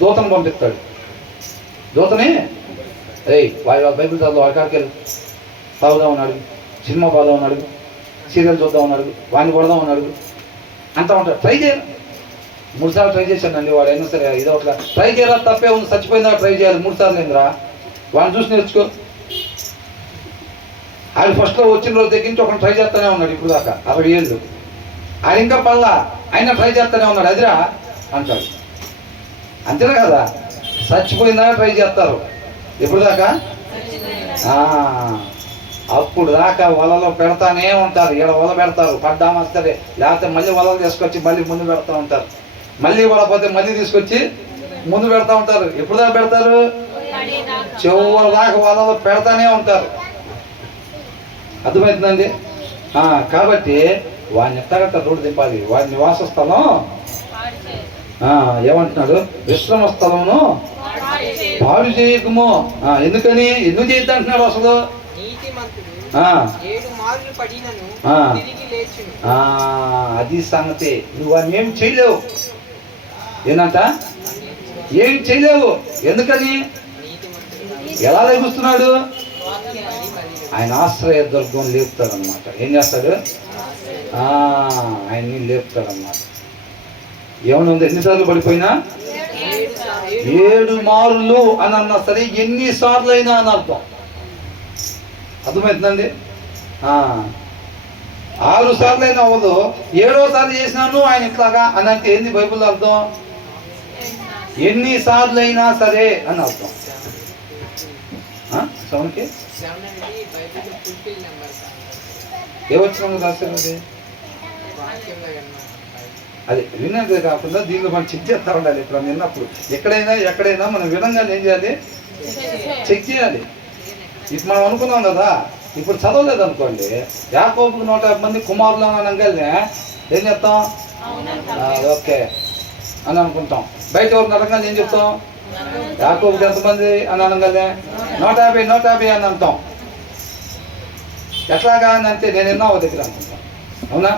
దూతను పంపిస్తాడు. దూతని రే వాళ్ళ బైబిల్ చదువు, వాడి కాడికి వెళ్ళి తాగుదాం అన్నాడు, సినిమా పోదాం అన్నాడు, సీరియల్ చూద్దాం అన్నాడు, వాడిని కొడదాం అన్నాడు అంతా ఉంటాడు. ట్రై చేయాలి. 3 సార్లు ట్రై చేశానండి. వాడు అయినా సరే ఇదో ఒకట్లా ట్రై చేయాలా, తప్పే ఉంది. చచ్చిపోయిందా ట్రై చేయాలి 3 సార్లు ఏందిరా? వాడిని చూసి నేర్చుకో. ఆడు ఫస్ట్లో వచ్చిన రోజు దగ్గర నుంచి ఒకటి ట్రై చేస్తూనే ఉన్నాడు ఇప్పుడు దాకా 60 ఏళ్ళు. ఆయన ఇంకా పల్లా ఆయన ట్రై చేస్తూనే ఉన్నాడు. అదిరా అంటాడు. అంతేనా కదా? చచ్చిపోయిందా ట్రై చేస్తారు ఎప్పుడు దాకా? అప్పుడు దాకా వలలో పెడతానే ఉంటారు. ఈడ వల పెడతారు, పడ్డామా సరే, లేకపోతే మళ్ళీ వలలు తీసుకొచ్చి మళ్ళీ ముందు పెడతా ఉంటారు. మళ్ళీ వలపోతే మళ్ళీ తీసుకొచ్చి ముందు పెడతా ఉంటారు. ఎప్పుడు దాకా పెడతారు? చివరి దాకా వలలో పెడతానే ఉంటారు. అర్థమవుతుందండి? కాబట్టి వాడిని ఎత్తగట్ట రోడ్డు దింపాలి. వాడి నివాస స్థలం ఏమంటున్నాడు? విశ్రమ స్థలమును పాడు చేయకము. ఎందుకని? ఎందుకు చేయద్దు అంటున్నాడు అసలు? అది సంగతి. నువ్వు అని ఏం చేయలేవు. ఏంటంట? ఏం చేయలేవు. ఎందుకని? ఎలా లభిస్తున్నాడు? ఆయన ఆశ్రయ దుర్గం లేపుతాడు అనమాట. ఏం చేస్తాడు? ఆయన్ని లేపుతాడు అన్నమాట. ఏమన్నా ఉంది? ఎన్నిసార్లు పడిపోయినా 7 మారులు అని అన్నా సరే, ఎన్నిసార్లు అయినా అని అర్థం. అర్థమవుతుందండి? 6 సార్లు అయినా అవ్వదు, 7వ సార్లు చేసినాను ఆయన ఇట్లాగా అని అంటే ఏంది బైబిల్ అర్థం? ఎన్నిసార్లు అయినా సరే అని అర్థం. సౌన్కి ఏమొచ్చినా రాసేది అది విన్నది కాకుండా దీనిలో మనం చెక్ చేస్తా ఉండాలి. ఇప్పుడు విన్నప్పుడు ఎక్కడైనా మనం వినంగానే ఏం చేయాలి? చెక్ చేయాలి. ఇప్పుడు మనం అనుకున్నాం కదా, ఇప్పుడు చదవలేదు అనుకోండి, యాకోబుకు 150 మంది కుమారులు అనగానే ఏం చెప్తాం? ఓకే అని అనుకుంటాం. బయట ఎవరిని అనగానే ఏం చెప్తాం? యాకోబుకి ఎంతమంది అని అనగానే 150 అని అంటాం. ఎట్లాగా అని అంటే నేను ఎన్నో దగ్గర అనుకుంటాను. అవునా?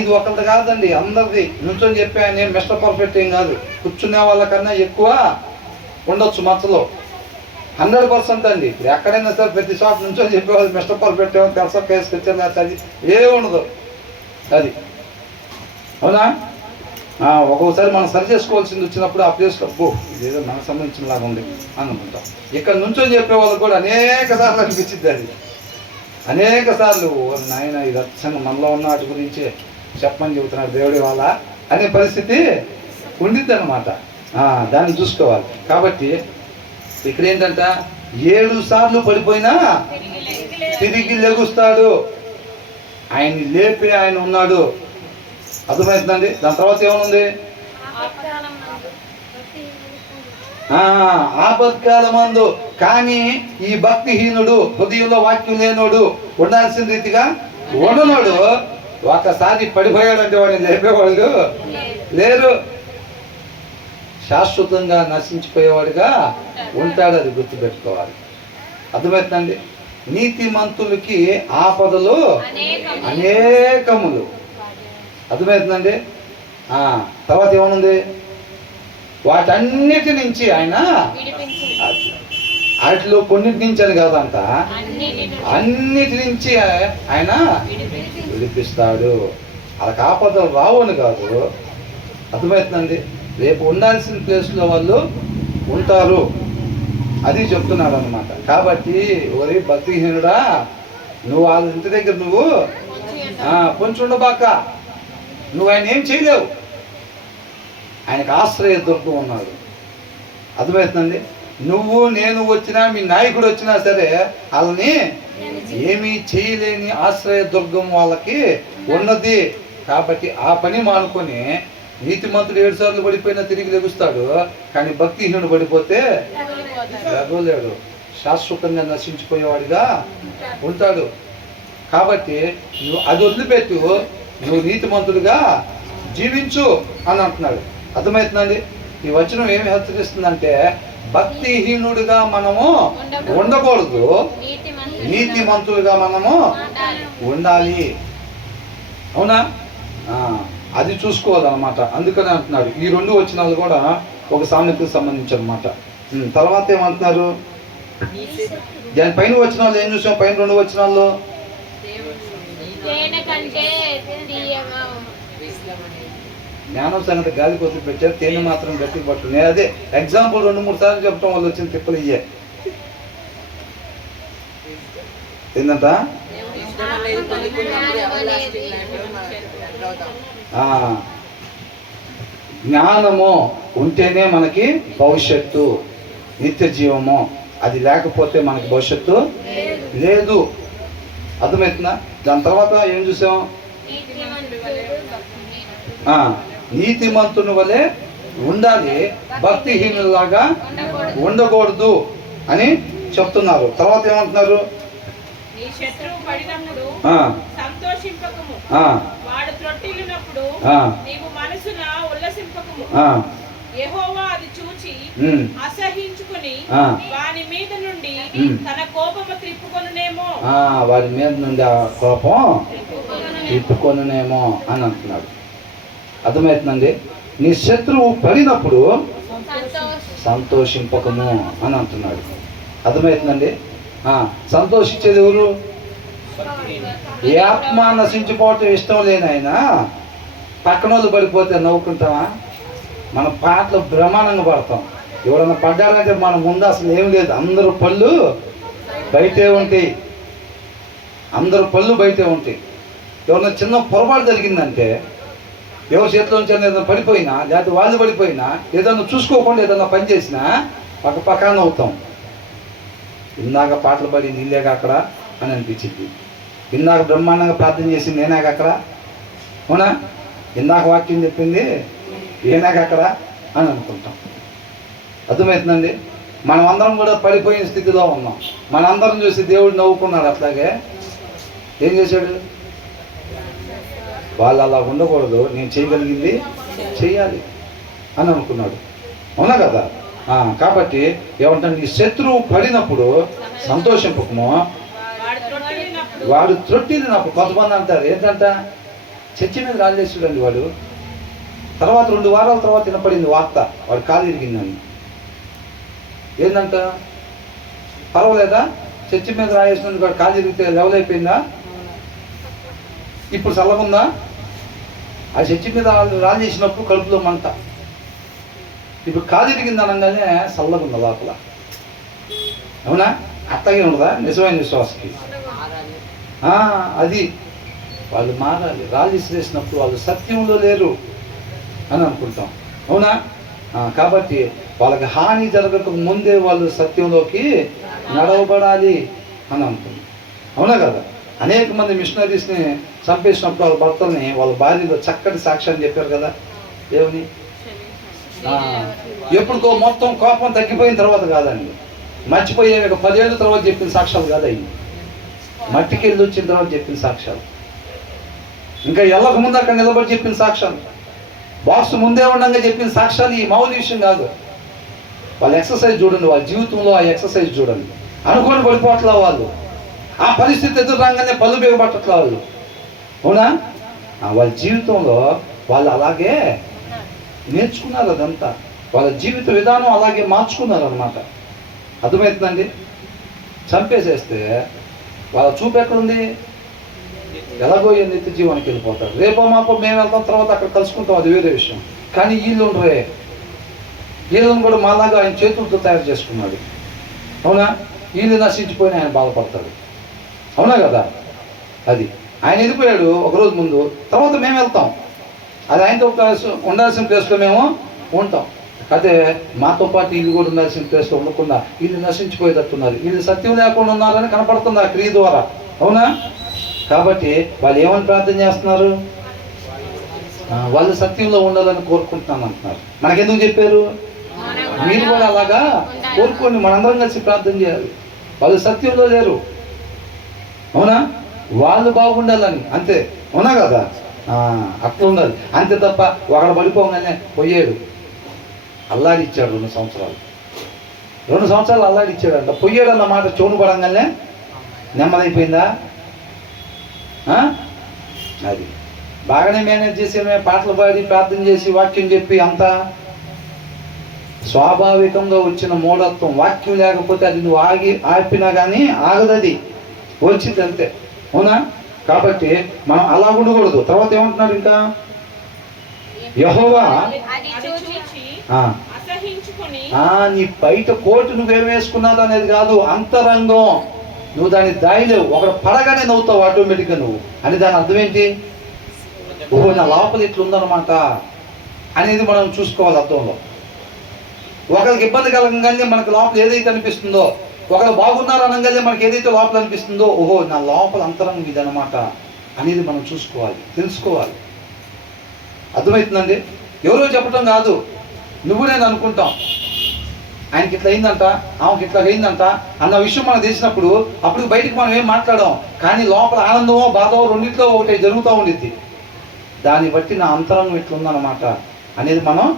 ఇది ఒకరిది కాదండి, అందరిది. నుంచొని చెప్పి ఆయన ఏం మిస్టర్ పర్ఫెక్ట్ ఏం కాదు. కూర్చునే వాళ్ళకన్నా ఎక్కువ ఉండొచ్చు మచ్చలో. 100% అండి. ఇప్పుడు ఎక్కడైనా సరే ప్రతి షాప్ నుంచొని చెప్పేవాళ్ళు మిస్టర్ పర్ఫెక్ట్ ఏమో తెలుసా, కేసు తెచ్చారు, అది ఏ ఉండదు. అది అవునా? ఒక్కొక్కసారి మనం సరి చేసుకోవాల్సింది వచ్చినప్పుడు ఆ ప్లేస్లో ఇదేదో మనకు సంబంధించిన లాగా ఉంది అని అనుకుంటాం. ఇక్కడ నుంచొని చెప్పేవాళ్ళు కూడా అనేక సార్లు అనిపించింది. అది అనేక సార్లు నాయన ఇది అచ్చంగా మనలో ఉన్న వాటి గురించి చెప్పమని చెబుతున్నాడు దేవుడి వాళ్ళ అనే పరిస్థితి ఉండిద్ది అనమాట. దాన్ని చూసుకోవాలి. కాబట్టి ఇక్కడ ఏంటంట, 7 సార్లు పడిపోయినా తిరిగి లెగుస్తాడు. ఆయన్ని లేపి ఆయన ఉన్నాడు. అర్థమవుతుందండి? దాని తర్వాత ఏమనుంది? ఆపత్కాలమందు. కానీ ఈ భక్తిహీనుడు, హృదయంలో వాక్యం లేనోడు, ఉండాల్సిన రీతిగా ఉండనోడు ఒకసారి పడిపోయాడంటే వాడిని లేపేవాళ్ళు లేరు. శాశ్వతంగా నశించిపోయేవాడుగా ఉంటాడు. అది గుర్తుపెట్టుకోవాలి. అర్థమవుతుందండి? నీతిమంతులకి ఆపదలు అనేకములు. అర్థమవుతుందండి? తర్వాత ఏమనుంది? వాటన్నిటి నుంచి ఆయన, వాటిలో కొన్నిటి నుంచి అని కాదంట, అన్నిటి నుంచి ఆయన విడిపిస్తాడు. వాళ్ళకి ఆపదలు రావు అని కాదు, అర్థమవుతుందండి. రేపు ఉండాల్సిన ప్లేస్లో వాళ్ళు ఉంటారు, అది చెప్తున్నాడు అనమాట. కాబట్టి ఒరే భక్తిహీనుడా, నువ్వు వాళ్ళ ఇంటి దగ్గర నువ్వు కొంచెం ఉండబాక, నువ్వు ఆయన ఏం చేయలేవు. ఆయనకు ఆశ్రయ దుర్గం ఉన్నాడు. అర్థమవుతుందండి. నువ్వు నేను వచ్చినా, మీ నాయకుడు వచ్చినా సరే వాళ్ళని ఏమీ చేయలేని ఆశ్రయ దుర్గం వాళ్ళకి ఉన్నది. కాబట్టి ఆ పని మానుకొని, నీతిమంతుడు 7 సార్లు పడిపోయినా తిరిగి లెగుస్తాడు, కానీ భక్తిహీనుడు పడిపోతే లెగలేడు, శాశ్వతంగా నశించిపోయేవాడిగా ఉంటాడు. కాబట్టి నువ్వు అది వదిలిపెట్టు, నువ్వు నీతిమంతుడిగా జీవించు అని అంటున్నాడు. అర్థమవుతుందండి. ఈ వచనం ఏమి హెచ్చరిస్తుందంటే, భక్తిహీనుడిగా మనము ఉండకూడదు, నీతిమంతులుగా మనము ఉండాలి. అవునా? అది చూసుకోవాలన్నమాట. అందుకనే అంటున్నాడు. ఈ 2 వచనాలు కూడా ఒక సామెతకు సంబంధించి అనమాట. తర్వాత ఏమంటున్నారు, దాని పైన వచనాలు ఏం చూసాం? పైన 2 వచనాల్లో జ్ఞానం సంగతి గాలి కొద్ది పెట్టారు, తేనె మాత్రం గట్టి పట్టు. నేను అదే ఎగ్జాంపుల్ 2-3 సార్లు చెప్పడం వల్ల వచ్చిన తిప్పలు ఇయ్యే. ఏంటంట? జ్ఞానము ఉంటేనే మనకి భవిష్యత్తు, నిత్య జీవము. అది లేకపోతే మనకి భవిష్యత్తు లేదు. అర్థమవుతుందా? దాని తర్వాత ఏం చూసాం? నీతిమంతుని వలె ఉండాలి, భక్తిహీనులాగా ఉండకూడదు అని చెప్తున్నారు. తర్వాత ఏమంటున్నారు? యెహోవా అది చూచి అసహించుకొని వాని మీద నుండి తన కోపము త్రిప్పుకొనునేమో, వారి మీద నుండి ఆ కోపం త్రిప్పుకొనునేమో అని అంటున్నాడు. అర్థమవుతుందండి. నీ శత్రువు పడినప్పుడు సంతోషింపకము అని అంటున్నాడు. అర్థమవుతుందండి. సంతోషించేది ఎవరు? ఏ ఆత్మ నశించిపోవటం ఇష్టం లేని ఆయన పక్కన వాళ్ళు పడిపోతే నవ్వుకుంటామా? మన పాటలు బ్రహ్మాండంగా పడతాం. ఎవరన్నా పడ్డారంటే మన ముందు అసలు ఏం లేదు, అందరూ పళ్ళు బయటే ఉంటాయి, అందరూ పళ్ళు బయటే ఉంటాయి. ఎవరన్నా చిన్న పొరపాటు జరిగిందంటే, ఎవరి చేతిలో నుంచి ఏదైనా పడిపోయినా, లేకపోతే వాళ్ళు పడిపోయినా, ఏదన్నా చూసుకోకుండా ఏదన్నా పని చేసినా పక్కన అవుతాం. ఇందాక పాటలు పడి నీళ్ళేగా అక్కడ అని అనిపించింది, ఇందాక బ్రహ్మాండంగా ప్రార్థన చేసి నేనాక అక్కడ, అవునా? ఇందాక వాక్యం చెప్పింది ఏనాక అక్కడ అని అనుకుంటాం. అర్థమవుతుందండి. మనం అందరం కూడా పడిపోయిన స్థితిలో ఉన్నాం. మనందరం చూసి దేవుడు నవ్వుకున్నాడు. అట్లాగే ఏం చేశాడు? వాళ్ళు అలా ఉండకూడదు, నేను చేయగలిగింది చెయ్యాలి అని అనుకున్నాడు. అవునా కదా? కాబట్టి ఏమంటాడు? నీ శత్రువు పడినప్పుడు సంతోషింపకము, వాడు త్రొట్టినప్పుడు. కొంతమంది అంటారు ఏంటంట, చర్చి మీద రాలేసుడండి వాడు. తర్వాత 2 వారాల తర్వాత వినపడింది వార్త, వాడు కాలు ఇరిగిందని. ఏంటంట? పర్వాలేదా? చర్చి మీద రాయేసినందుకు వాడు కాలు ఇరిగితే లెవెల్ అయిపోయిందా? ఇప్పుడు చల్లగుందా? ఆ చర్చి మీద రాళ్ళు చేసినప్పుడు కడుపులో మంట, ఇప్పుడు కాలు ఇరిగింది అనగానే చల్లగుందా లోపల. అవునా? అట్లాగే ఉండదా నిజమైన విశ్వాసకి? అది వాళ్ళు మారాలి. రాళ్ళు విసిరేసినప్పుడు వాళ్ళు సత్యంలో లేరు అని అనుకుంటాం. అవునా? కాబట్టి వాళ్ళకి హాని జరగక ముందే వాళ్ళు సత్యంలోకి నడవబడాలి అని అనుకుంటాం. అవునా కదా? అనేక మంది మిషనరీస్ని చంపేసినప్పుడు వాళ్ళ భర్తల్ని వాళ్ళ భార్యలో చక్కటి సాక్ష్యాన్ని చెప్పారు కదా. ఏమని? ఎప్పుడుకో మొత్తం కోపం తగ్గిపోయిన తర్వాత కాదండి, మర్చిపోయే 10 ఏళ్ళ తర్వాత చెప్పిన సాక్ష్యాలు కాదయ్యి, మట్టికి వెళ్ళి వచ్చిన తర్వాత చెప్పిన సాక్ష్యాలు, ఇంకా ఎల్లక ముందు అక్కడ నిలబడి చెప్పిన సాక్ష్యాలు, బాక్స్ ముందే ఉండగా చెప్పిన సాక్ష్యాలు. ఈ మామూలు విషయం కాదు. వాళ్ళ ఎక్సర్సైజ్ చూడండి, వాళ్ళ జీవితంలో ఆ ఎక్సర్సైజ్ చూడండి. అనుకోని పడిపోట్ల వాళ్ళు, ఆ పరిస్థితి ఎదురు రాగానే పళ్ళు బిగబట్టట్ల వాళ్ళు. అవునా? వాళ్ళ జీవితంలో వాళ్ళు అలాగే నేర్చుకున్నారు. అదంతా వాళ్ళ జీవిత విధానం అలాగే మార్చుకున్నారు అన్నమాట. అర్థమవుతుందండి. చంపేసేస్తే వాళ్ళ చూపు ఎక్కడుంది? ఎలాగో నిత్య జీవానికి వెళ్ళిపోతారు. రేపో మాపో మేము వెళ్తాం, తర్వాత అక్కడ కలుసుకుంటాం, అది వేరే విషయం. కానీ వీళ్ళు ఉండరే, వీళ్ళని కూడా మాలాగా ఆయన చేతులతో తయారు చేసుకున్నాడు. అవునా? వీళ్ళు నశించిపోయిన ఆయన బాధపడతాడు. అవునా కదా? అది ఆయన వెళ్ళిపోయాడు ఒకరోజు ముందు, తర్వాత మేము వెళ్తాం. అది ఆయనతో ఉండాల్సిన ప్లేస్లో మేము ఉంటాం. అయితే మాతో పాటు వీళ్ళు కూడా ఉండాల్సిన ప్లేస్లో ఉండకుండా వీళ్ళు నశించిపోయేటట్టున్నారు. వీళ్ళు సత్యం లేకుండా ఉన్నారని కనపడుతుంది ఆ క్రియ ద్వారా. అవునా? కాబట్టి వాళ్ళు ఏమని ప్రార్థన చేస్తున్నారు? వాళ్ళు సత్యంలో ఉండాలని కోరుకుంటున్నాను అంటున్నారు. మనకెందుకు చెప్పారు? మీరు కూడా అలాగా కోరుకోండి, మనందరం కలిసి ప్రార్థన చేయాలి. వాళ్ళు సత్యంలో లేరు. అవునా? వాళ్ళు బాగుండాలని, అంతే. అవునా కదా? అట్లా ఉండాలి అంతే తప్ప ఒకడు పడిపోగానే పోయాడు, అల్లాడిచ్చాడు 2 సంవత్సరాలు. 2 సంవత్సరాలు అల్లాడిచ్చాడంట. పోయాడు అన్న మాట చోను పడంగానే నెమ్మదైపోయిందా? అది బాగానే మేనేజ్ చేసి పాటలు పాడి ప్రార్థన చేసి వాక్యం చెప్పి అంతా స్వాభావికంగా వచ్చిన మూఢత్వం. వాక్యం లేకపోతే అది నువ్వు ఆపినా కానీ ఆగదది, వచ్చింది అంతే. అవునా? కాబట్టి మనం అలా ఉండకూడదు. తర్వాత ఏమంటున్నారు ఇంకా? యెహోవా నీ బయట కోటు నువ్వేం వేసుకున్నావు అనేది కాదు, అంతరంగం. నువ్వు దాన్ని దాయలేవు. ఒకడు పడగానే నవ్వుతావు ఆటోమేటిక్గా నువ్వు. అని దాని అర్థం ఏంటి? ఓహో, నా లోపల ఇట్లుందనమాట అనేది మనం చూసుకోవాలి అర్థంలో. ఒకరికి ఇబ్బంది కలగంగానే మనకు లోపల ఏదైతే అనిపిస్తుందో, ఒకరు బాగున్నారు అనగానే మనకి ఏదైతే లోపల అనిపిస్తుందో, ఓహో నా లోపల అంతరంగం ఇదనమాట అనేది మనం చూసుకోవాలి, తెలుసుకోవాలి. అర్థమవుతుందండి? ఎవరో చెప్పటం కాదు, నువ్వు నేను అనుకుంటాం ఆయనకి ఇట్లా అయిందంట, ఆమెకి ఇట్లా అయిందంట అన్న విషయం మనకు తెలిసినప్పుడు అప్పుడు బయటికి మనం ఏం మాట్లాడాం, కానీ లోపల ఆనందమో బాధో రెండింటిలో ఒకటి జరుగుతూ ఉండిద్ది. దాన్ని బట్టి నా అంతరంగం ఇట్లుందన్నమాట అనేది మనం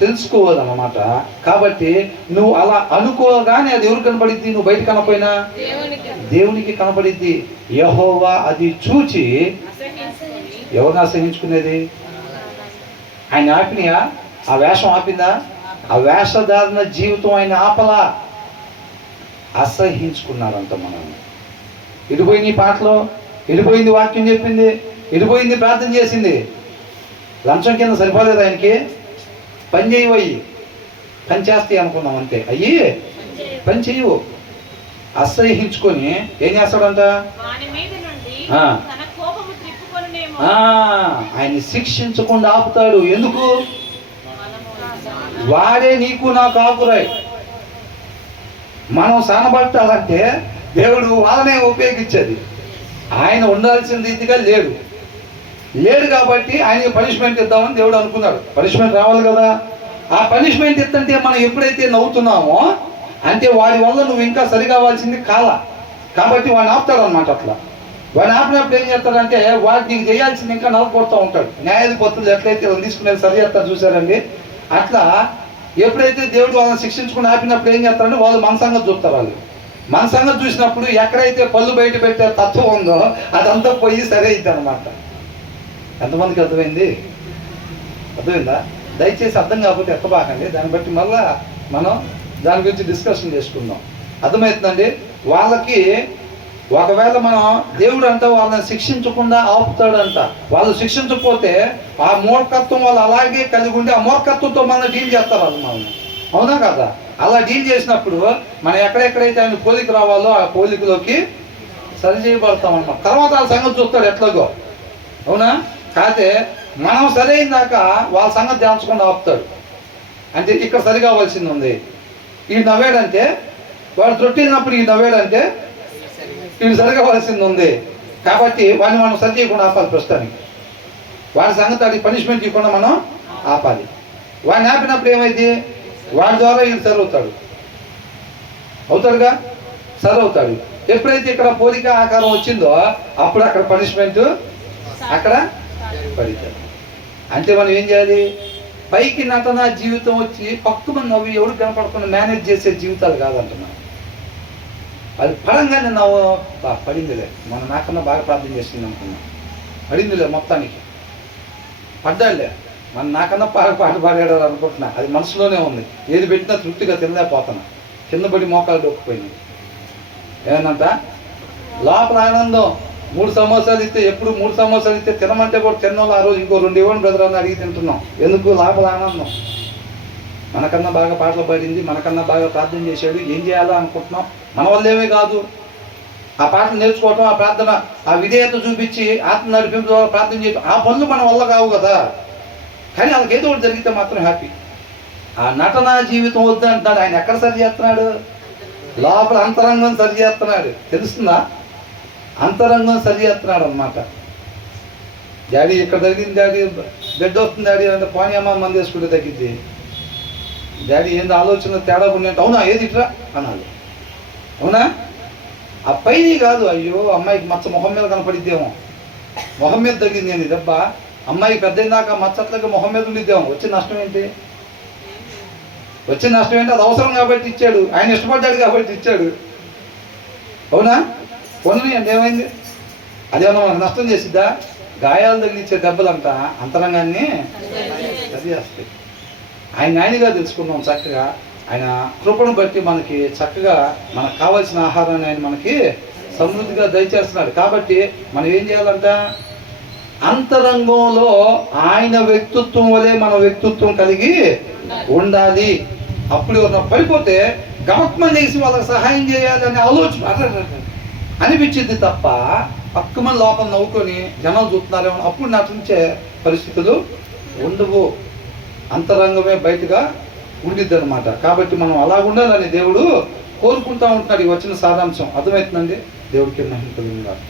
తెలుసుకోవాలన్నమాట. కాబట్టి నువ్వు అలా అనుకోగానే అది ఎవరు కనపడిద్ది? నువ్వు బయట కనపోయినా దేవునికి కనపడిద్ది. యెహోవా అది చూచి ఎవరిని అసహించుకునేది? ఆయన ఆపినయా? ఆ వేషం ఆపిందా? ఆ వేషధారణ జీవితం ఆయన ఆపలా, అసహించుకున్నారంట. మనం ఎడిపోయింది పాటలో, ఎడిపోయింది వాక్యం చెప్పింది, ఎడిపోయింది ప్రార్థన చేసింది. లంచం కింద సరిపోలేదు ఆయనకి. పని చేయవయ్యి, పని చేస్తాయి అనుకున్నాం అంతే. అయ్యి పని చేయవు. అసహించుకొని ఏం చేస్తాడంట? ఆయన్ని శిక్షించకుండా ఆపుతాడు. ఎందుకు? వాడే నీకు నాకు ఆకురాయి. మనం సానబట్టాలంటే దేవుడు వాళ్ళనే ఉపయోగించేది. ఆయన ఉండాల్సిన రీతిగా లేడు కాబట్టి ఆయనకి పనిష్మెంట్ ఇద్దామని దేవుడు అనుకున్నాడు. పనిష్మెంట్ రావాలి కదా. ఆ పనిష్మెంట్ ఇస్తుంటే మనం ఎప్పుడైతే నవ్వుతున్నామో అంటే వాడి వల్ల నువ్వు ఇంకా సరి కావాల్సింది కాబట్టి వాడిని ఆపుతాడు అనమాట. అట్లా వాడిని ఆపినప్పుడు ఏం చేస్తాడంటే వాడు నీకు చేయాల్సింది ఇంకా నవ్వుకొడుతూ ఉంటాడు. న్యాయాధిపతులు ఎట్లయితే తీసుకునేది సరి చేస్తారు చూసారండి. అట్లా ఎప్పుడైతే దేవుడు వాళ్ళని శిక్షించుకుని ఆపినప్పుడు ఏం చేస్తారంటే వాళ్ళు మన సంగతి చూస్తారు. వాళ్ళు మన సంగతి చూసినప్పుడు ఎక్కడైతే పళ్ళు బయట పెట్టే తత్వం ఉందో అదంతా పోయి సరే అయిద్ది అనమాట. ఎంతమందికి అర్థమైంది? అర్థమైందా? దయచేసి అర్థం కాకపోతే ఎక్కబాకండి. దాన్ని బట్టి మళ్ళా మనం దాని గురించి డిస్కషన్ చేసుకుందాం. అర్థమవుతుందండి? వాళ్ళకి ఒకవేళ మనం దేవుడు అంట వాళ్ళని శిక్షించకుండా ఆపుతాడంట. వాళ్ళు శిక్షించకపోతే ఆ మూర్ఖత్వం వాళ్ళు అలాగే కలిగి ఉండి ఆ మూర్ఖత్వంతో మనం డీల్ చేస్తారు వాళ్ళు మనల్ని. అవునా కదా? అలా డీల్ చేసినప్పుడు మనం ఎక్కడెక్కడైతే ఆయన పోలిక రావాలో ఆ పోలికలోకి సరి చేయబడతాం అన్నమాట. తర్వాత వాళ్ళ సంగతి చూస్తాడు ఎట్లాగో. అవునా? కాకపోతే మనం సరైన దాకా వాళ్ళ సంగతి చేర్చకుండా ఆపుతాడు. అంటే ఇక్కడ సరి కావాల్సింది ఉంది. ఈ నవ్వాడంటే వాడు తొట్టినప్పుడు ఈ నవ్వాడంటే వీడు సరి కావాల్సింది ఉంది. కాబట్టి వాడిని మనం సరి చేయకుండా ఆపాలి. ప్రస్తుతానికి వాడి సంగతి అది పనిష్మెంట్ ఇవ్వకుండా మనం ఆపాలి. వాడిని ఆపినప్పుడు ఏమైంది? వాడి ద్వారా వీడు సరి అవుతాడుగా, సరి అవుతాడు. ఎప్పుడైతే ఇక్కడ పోలిక ఆకారం వచ్చిందో అప్పుడు అక్కడ పనిష్మెంట్ అక్కడ పడితాడు. అంటే మనం ఏం చేయాలి? పైకి నటన జీవితం వచ్చి పక్కుమని నవ్వి ఎవరు కనపడకుండా మేనేజ్ చేసే జీవితాలు కాదంటున్నాం. అది పడంగానే నవ్వు పడిందిలే, మనం నాకన్నా బాగా ప్రార్థన చేస్తుంది అనుకున్నాం. పడిందిలే, మొత్తానికి పడ్డాడులే, మన నాకన్నా పాట పాడాడు అనుకుంటున్నా. అది మనసులోనే ఉంది. ఏది పెట్టినా తృప్తిగా తినలేకపోతున్నా. కింద పడి మోకాలు డొక్కిపోయినాయి. ఏమన్నంట లోపల ఆనందం 3 సమోసాలు ఇస్తే ఎప్పుడు 3 సమోసాలు ఇస్తే తినమంటే కూడా తిన్నోళ్ళు ఆ రోజు ఇంకో 2 ఇవ్వండి బ్రదర్ అని అడిగి తింటున్నాం. ఎందుకు? లోపల ఆనందం. మనకన్నా బాగా పాటలు పాడింది, మనకన్నా బాగా ప్రార్థన చేశాడు, ఏం చేయాలా అనుకుంటున్నాం. మన వల్లేమే కాదు, ఆ పాటలు నేర్చుకోవటం, ఆ ప్రార్థన, ఆ విధేయత చూపించి ఆత్మ నడిపింపు ద్వారా ప్రార్థన చేయటం, ఆ పనులు మన వల్ల కావు కదా. కానీ వాళ్ళకి ఏదో ఒకటి జరిగితే మాత్రం హ్యాపీ. ఆ నటన జీవితం వద్దు అంటున్నాడు. ఆయన ఎక్కడ సరి చేస్తున్నాడు? లోపల అంతరంగం సరి చేస్తున్నాడు. తెలుస్తుందా? అంతరంగం సరి చేస్తున్నాడు అన్నమాట. డాడీ ఇక్కడ తగ్గింది, డాడీ బెడ్ వస్తుంది డాడీ అంటే పోనీ అమ్మ మంది వేసుకుంటే తగ్గింది. డాడీ ఏంది ఆలోచన తేడా ఉండి అంటే అవునా ఏది ఇట్రా అనాలి. అవునా? ఆ పైది కాదు, అయ్యో అమ్మాయికి మచ్చ మొహం మీద కనపడిద్దేమో, మొహం మీద తగ్గింది ఏంది దెబ్బ, అమ్మాయికి పెద్ద దాకా మచ్చట్లకి మొహం మీద ఉండిద్దేమో. వచ్చే నష్టం ఏంటి? వచ్చే నష్టం ఏంటి? అది అవసరం కాబట్టి ఇచ్చాడు, ఆయన ఇష్టపడ్డాడు కాబట్టి ఇచ్చాడు. అవునా? కొన్ని ఏమైంది? అదేమన్నా మనకు నష్టం చేసిద్దా? గాయాలు తగిలిచ్చే దెబ్బలంట అంతరంగాన్ని సరి చేస్తాయి. ఆయనగా తెలుసుకున్నాం చక్కగా. ఆయన కృపను బట్టి మనకి చక్కగా మనకు కావాల్సిన ఆహారాన్ని ఆయన మనకి సమృద్ధిగా దయచేస్తున్నాడు. కాబట్టి మనం ఏం చేయాలంట? అంతరంగంలో ఆయన వ్యక్తిత్వం వలె మన వ్యక్తిత్వం కలిగి ఉండాలి. అప్పుడు ఎవరన్నా పడిపోతే గమక్మని చేసి వాళ్ళకి సహాయం చేయాలనే ఆలోచన అనిపించింది తప్ప పక్కమని లోపల నవ్వుకొని జనాలు చూస్తున్నారేమో అప్పుడు నటించే పరిస్థితులు ఉండవు. అంతరంగమే బయటగా ఉండిద్ది అనమాట. కాబట్టి మనం అలా ఉండాలని దేవుడు కోరుకుంటా ఉంటున్నాడు. ఈ వచ్చిన సారాంశం అర్థమవుతుందండి. దేవుడికి మహిమ కలుగును గాక.